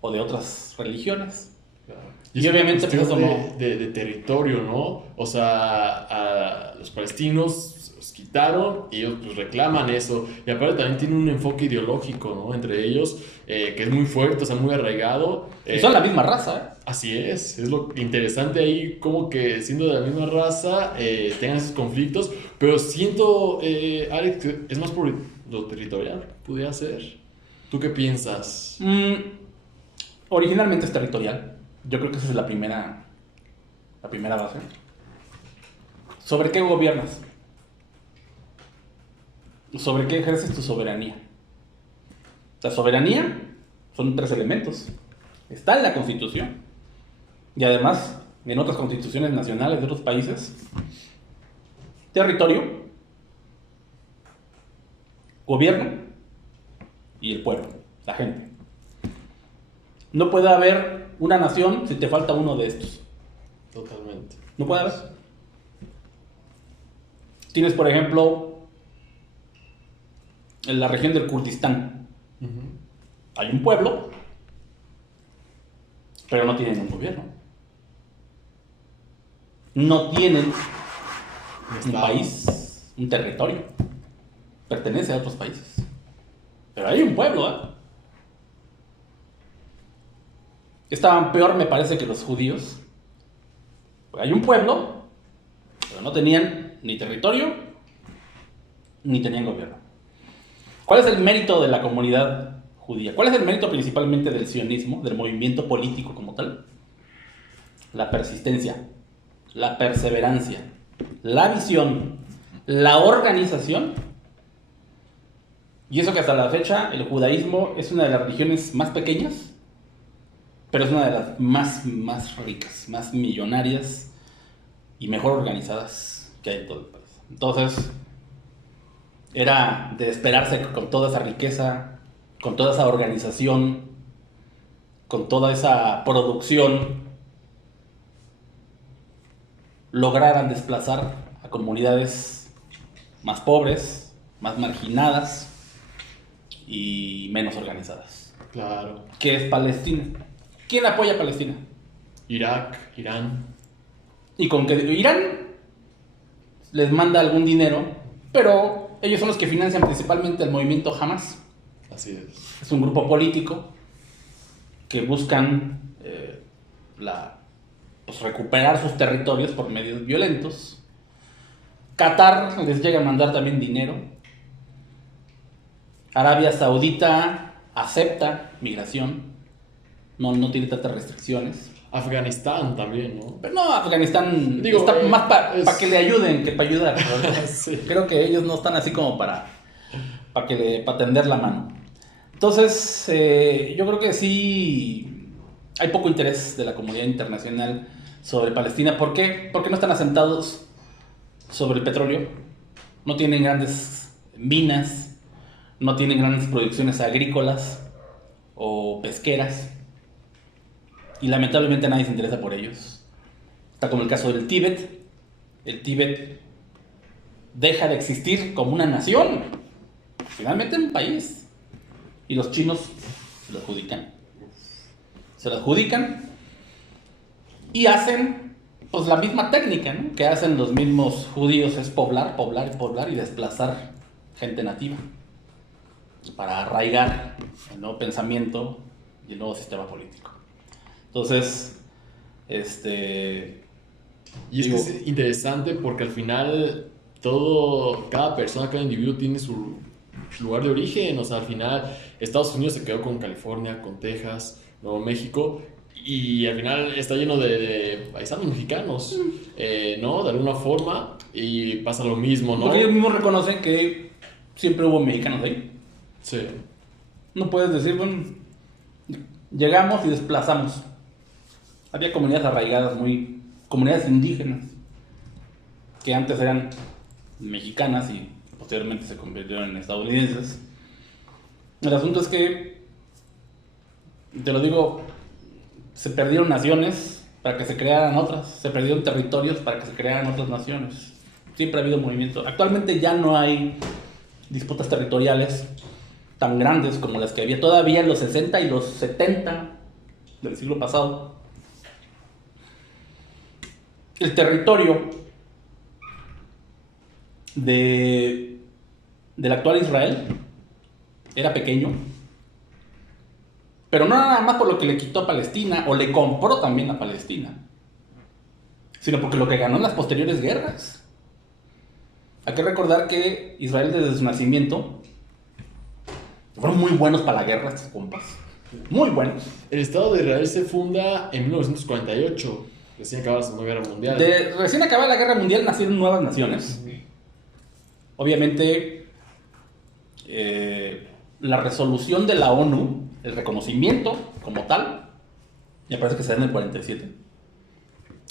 o de otras religiones. Claro. Y obviamente pues eso de territorio, ¿no? O sea, a los palestinos los quitaron y ellos pues reclaman eso. Y aparte también tiene un enfoque ideológico, ¿no?, entre ellos, que es muy fuerte, o sea, muy arraigado. Y son la misma raza, ¿eh? Así es lo interesante ahí, como que siendo de la misma raza, tengan esos conflictos, pero siento, Alex, que es más por lo territorial, pudiera ser. ¿Tú qué piensas? Originalmente es territorial. Yo creo que esa es la primera base. ¿Sobre qué gobiernas? ¿Sobre qué ejerces tu soberanía? La soberanía son 3 elementos. Está en la Constitución. Y además, en otras constituciones nacionales de otros países, territorio, gobierno y el pueblo, la gente. No puede haber una nación si te falta uno de estos. Totalmente. No puede haber. Tienes, por ejemplo, en la región del Kurdistán. Hay un pueblo, pero no tienen un gobierno. No tienen un país, un territorio. Pertenece a otros países. Pero hay un pueblo, ¿eh? Estaban peor, me parece, que los judíos. Hay un pueblo, pero no tenían ni territorio, ni tenían gobierno. ¿Cuál es el mérito de la comunidad judía? ¿Cuál es el mérito principalmente del sionismo, del movimiento político como tal? La persistencia, la perseverancia, la visión, la organización. Y eso que hasta la fecha el judaísmo es una de las religiones más pequeñas, pero es una de las más ricas, más millonarias y mejor organizadas que hay en todo el país. Entonces, era de esperarse que con toda esa riqueza, con toda esa organización, con toda esa producción, lograran desplazar a comunidades más pobres, más marginadas y menos organizadas. Claro. ¿Qué es Palestina? ¿Quién apoya a Palestina? Irak, Irán. ¿Y con qué? Irán les manda algún dinero, pero ellos son los que financian principalmente el movimiento Hamas. Así es. Es un grupo político que buscan pues recuperar sus territorios por medios violentos. Qatar les llega a mandar también dinero. Arabia Saudita acepta migración, no tiene tantas restricciones. Afganistán también, ¿no? Pero no, Afganistán Digo, está más para es- que le ayuden que para ayudar. Sí. Creo que ellos no están así como para tender la mano. Entonces, yo creo que sí hay poco interés de la comunidad internacional sobre Palestina. ¿Por qué? Porque no están asentados sobre el petróleo, no tienen grandes minas, no tienen grandes producciones agrícolas o pesqueras, y lamentablemente nadie se interesa por ellos. Está como el caso del Tíbet. El Tíbet deja de existir como una nación, finalmente un país, y los chinos se lo adjudican. Se lo adjudican y hacen pues la misma técnica, ¿no?, que hacen los mismos judíos, es poblar y desplazar gente nativa para arraigar el nuevo pensamiento y el nuevo sistema político. Entonces, Y es que digo, es interesante porque al final cada persona, cada individuo tiene su lugar de origen. O sea, al final Estados Unidos se quedó con California, con Texas, Nuevo México, y al final está lleno de paisanos mexicanos, ¿no? De alguna forma, y pasa lo mismo, ¿no? porque ellos mismos reconocen que siempre hubo mexicanos ahí. Sí. No puedes decir, bueno, llegamos y desplazamos. Había comunidades arraigadas, comunidades indígenas, que antes eran mexicanas y posteriormente se convirtieron en estadounidenses. El asunto es que, te lo digo, se perdieron naciones para que se crearan otras, se perdieron territorios para que se crearan otras naciones. Siempre ha habido movimiento. Actualmente ya no hay disputas territoriales tan grandes como las que había todavía en los 60 y los 70 del siglo pasado. El territorio del actual Israel era pequeño, pero no nada más por lo que le quitó a Palestina o le compró también a Palestina, sino porque lo que ganó en las posteriores guerras. Hay que recordar que Israel desde su nacimiento fueron muy buenos para la guerra estos compas, muy buenos. El Estado de Israel se funda en 1948, recién acabada la Segunda Guerra Mundial. Recién acabada la guerra mundial nacieron nuevas naciones. Obviamente, la resolución de la ONU, el reconocimiento como tal, me parece que se da en el 47.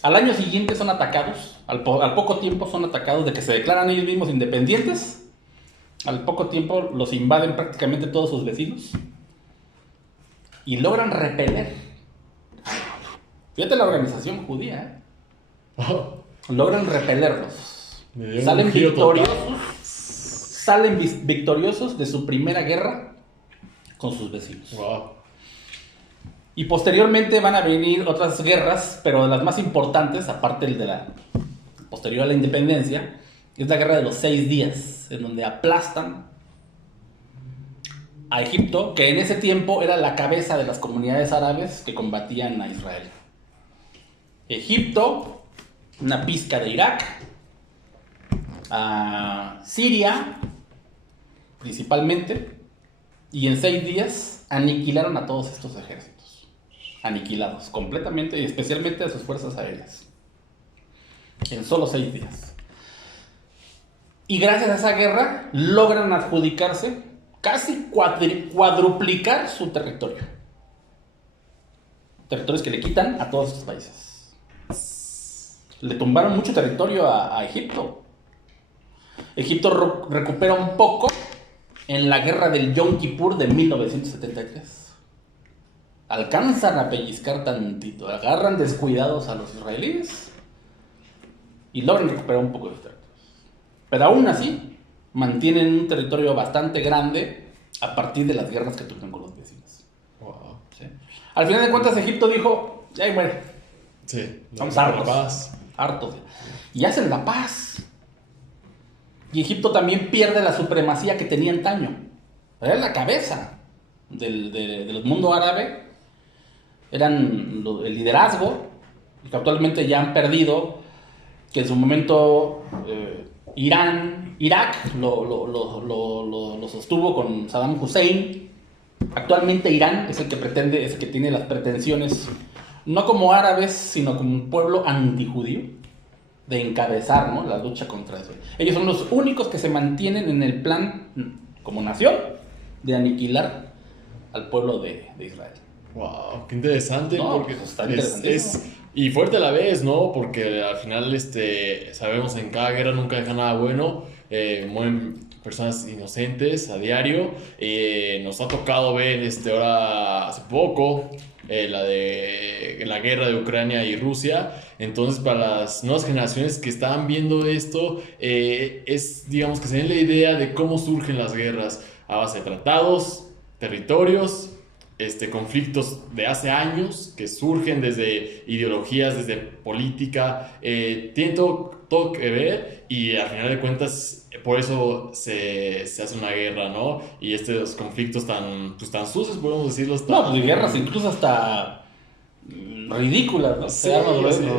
Al año siguiente son atacados, al poco tiempo son atacados de que se declaran ellos mismos independientes. Al poco tiempo los invaden prácticamente todos sus vecinos y logran repeler. Fíjate la organización judía, logran repelerlos. Me dio un Salen giro total. victoriosos de su primera guerra con sus vecinos. Wow. Y posteriormente van a venir otras guerras, pero las más importantes, aparte de la posterior a la independencia, es la guerra de los 6 días, en donde aplastan a Egipto, que en ese tiempo era la cabeza de las comunidades árabes que combatían a Israel. Egipto, una pizca de Irak, a Siria, principalmente, y en 6 días aniquilaron a todos estos ejércitos. Aniquilados completamente y especialmente a sus fuerzas aéreas. En solo 6 días. Y gracias a esa guerra logran adjudicarse casi cuadruplicar su territorio. Territorios que le quitan a todos estos países. Le tumbaron mucho territorio a Egipto. Egipto recupera un poco en la guerra del Yom Kippur de 1973. Alcanzan a pellizcar tantito, agarran descuidados a los israelíes y logran recuperar un poco de territorios. Pero aún así, mantienen un territorio bastante grande a partir de las guerras que tuvieron con los vecinos. Wow. ¿Sí? Al final de cuentas, Egipto dijo, ya muere, Sí. estamos La hartos. paz. Hartos. Y hacen la paz. Y Egipto también pierde la supremacía que tenía antaño. Era la cabeza del mundo árabe, eran el liderazgo, que actualmente ya han perdido, que en su momento Irak lo sostuvo con Saddam Hussein. Actualmente Irán es el que tiene las pretensiones, no como árabes, sino como un pueblo antijudío, de encabezar, ¿no?, la lucha contra eso. Ellos son los únicos que se mantienen en el plan, como nación, de aniquilar al pueblo de Israel. Wow, qué interesante, No, porque pues está interesantísimo. y fuerte a la vez, ¿no? Porque al final sabemos en cada guerra nunca deja nada bueno, mueren personas inocentes a diario. Nos ha tocado ver ahora hace poco la guerra de Ucrania y Rusia. Entonces, para las nuevas generaciones que están viendo esto, digamos que se den la idea de cómo surgen las guerras a base de tratados, territorios, conflictos de hace años que surgen desde ideologías, desde política, tienen todo que ver, y al final de cuentas por eso se hace una guerra, ¿no? Y estos conflictos tan sucios, podemos decirlo. No, pues guerras incluso hasta ridículas, ¿no? Sí,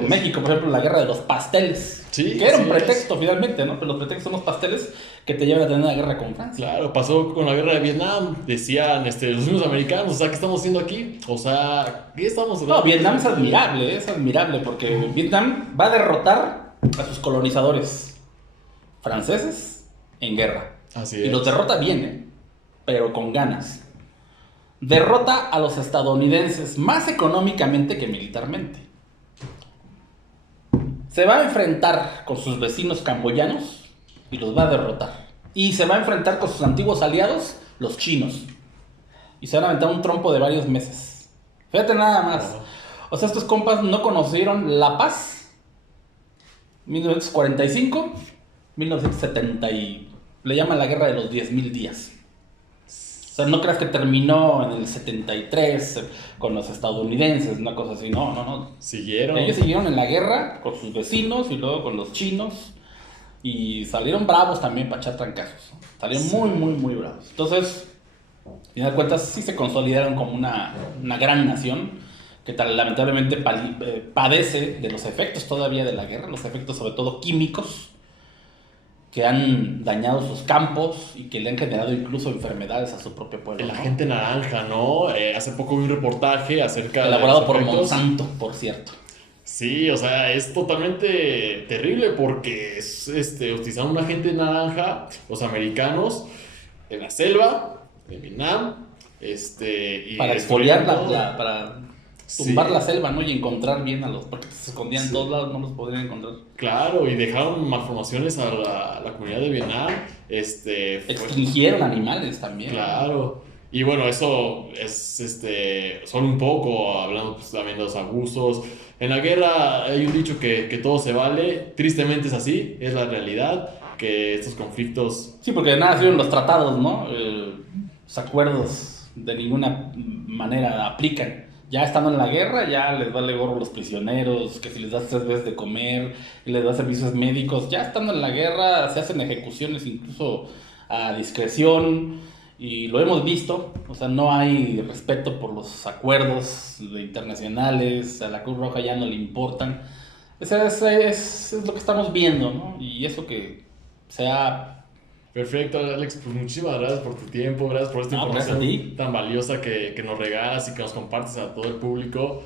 México, por ejemplo, la guerra de los pasteles, sí, que era un sí, pretexto finalmente, ¿no? Pero los pretextos son los pasteles que te llevan a tener una guerra con Francia. Claro, pasó con la guerra de Vietnam, decían los mismos americanos, o sea, ¿qué estamos haciendo aquí? O sea, ¿qué estamos haciendo? No, Vietnam es admirable, porque Vietnam va a derrotar a sus colonizadores franceses en guerra. Así Y es. los derrota bien, pero con ganas. Derrota a los estadounidenses más económicamente que militarmente. Se va a enfrentar con sus vecinos camboyanos y los va a derrotar. Y se va a enfrentar con sus antiguos aliados, los chinos. Y se van a aventar un trompo de varios meses. Fíjate nada más. O sea, estos compas no conocieron la paz. 1945, 1970 y le llaman la guerra de los 10.000 días. O sea, no creas que terminó en el 73 con los estadounidenses, una cosa así. No. Siguieron. Ellos siguieron en la guerra con sus vecinos y luego con los chinos. Y salieron bravos también para echar trancazos. Salieron muy bravos. Entonces, al final de cuentas, sí se consolidaron como una gran nación que lamentablemente padece de los efectos todavía de la guerra, los efectos sobre todo químicos, que han dañado sus campos y que le han generado incluso enfermedades a su propio pueblo. El agente naranja, ¿no? Hace poco vi un reportaje acerca elaborado de por efectos. Monsanto, por cierto. Sí, o sea, es totalmente terrible porque utilizaron un agente naranja, los americanos, en la selva, en Vietnam, y para exfoliar todo. para tumbar Sí. la selva, ¿no? Y encontrar bien a los... Porque se escondían en todos lados, no los podrían encontrar. Claro, y dejaron malformaciones a la comunidad de Vietnam. Extingieron animales también. Claro. Y bueno, eso es solo un poco, hablando pues, también de los abusos. En la guerra hay un dicho que todo se vale. Tristemente es así, es la realidad, que estos conflictos... Sí, porque de nada sirven los tratados, ¿no? Los acuerdos de ninguna manera aplican. Ya estando en la guerra, ya les vale gorro los prisioneros, que si les das 3 veces de comer, y les das servicios médicos. Ya estando en la guerra se hacen ejecuciones incluso a discreción, y lo hemos visto. O sea, no hay respeto por los acuerdos internacionales, a la Cruz Roja ya no le importan. Eso es lo que estamos viendo, ¿no? Y eso que sea... Perfecto, Alex, pues muchísimas gracias por tu tiempo, gracias por esta gracias a información ti. tan valiosa que nos regalas y que nos compartes a todo el público.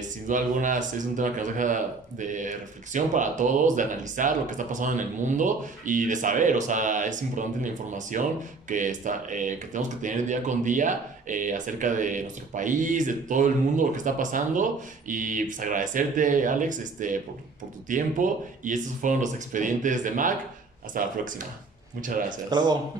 Sin duda alguna es un tema que nos deja de reflexión para todos, de analizar lo que está pasando en el mundo y de saber, o sea, es importante la información que tenemos que tener día con día acerca de nuestro país, de todo el mundo, lo que está pasando, y pues agradecerte, Alex, por tu tiempo, y estos fueron los expedientes de Mac. Hasta la próxima. Muchas gracias. Hasta luego.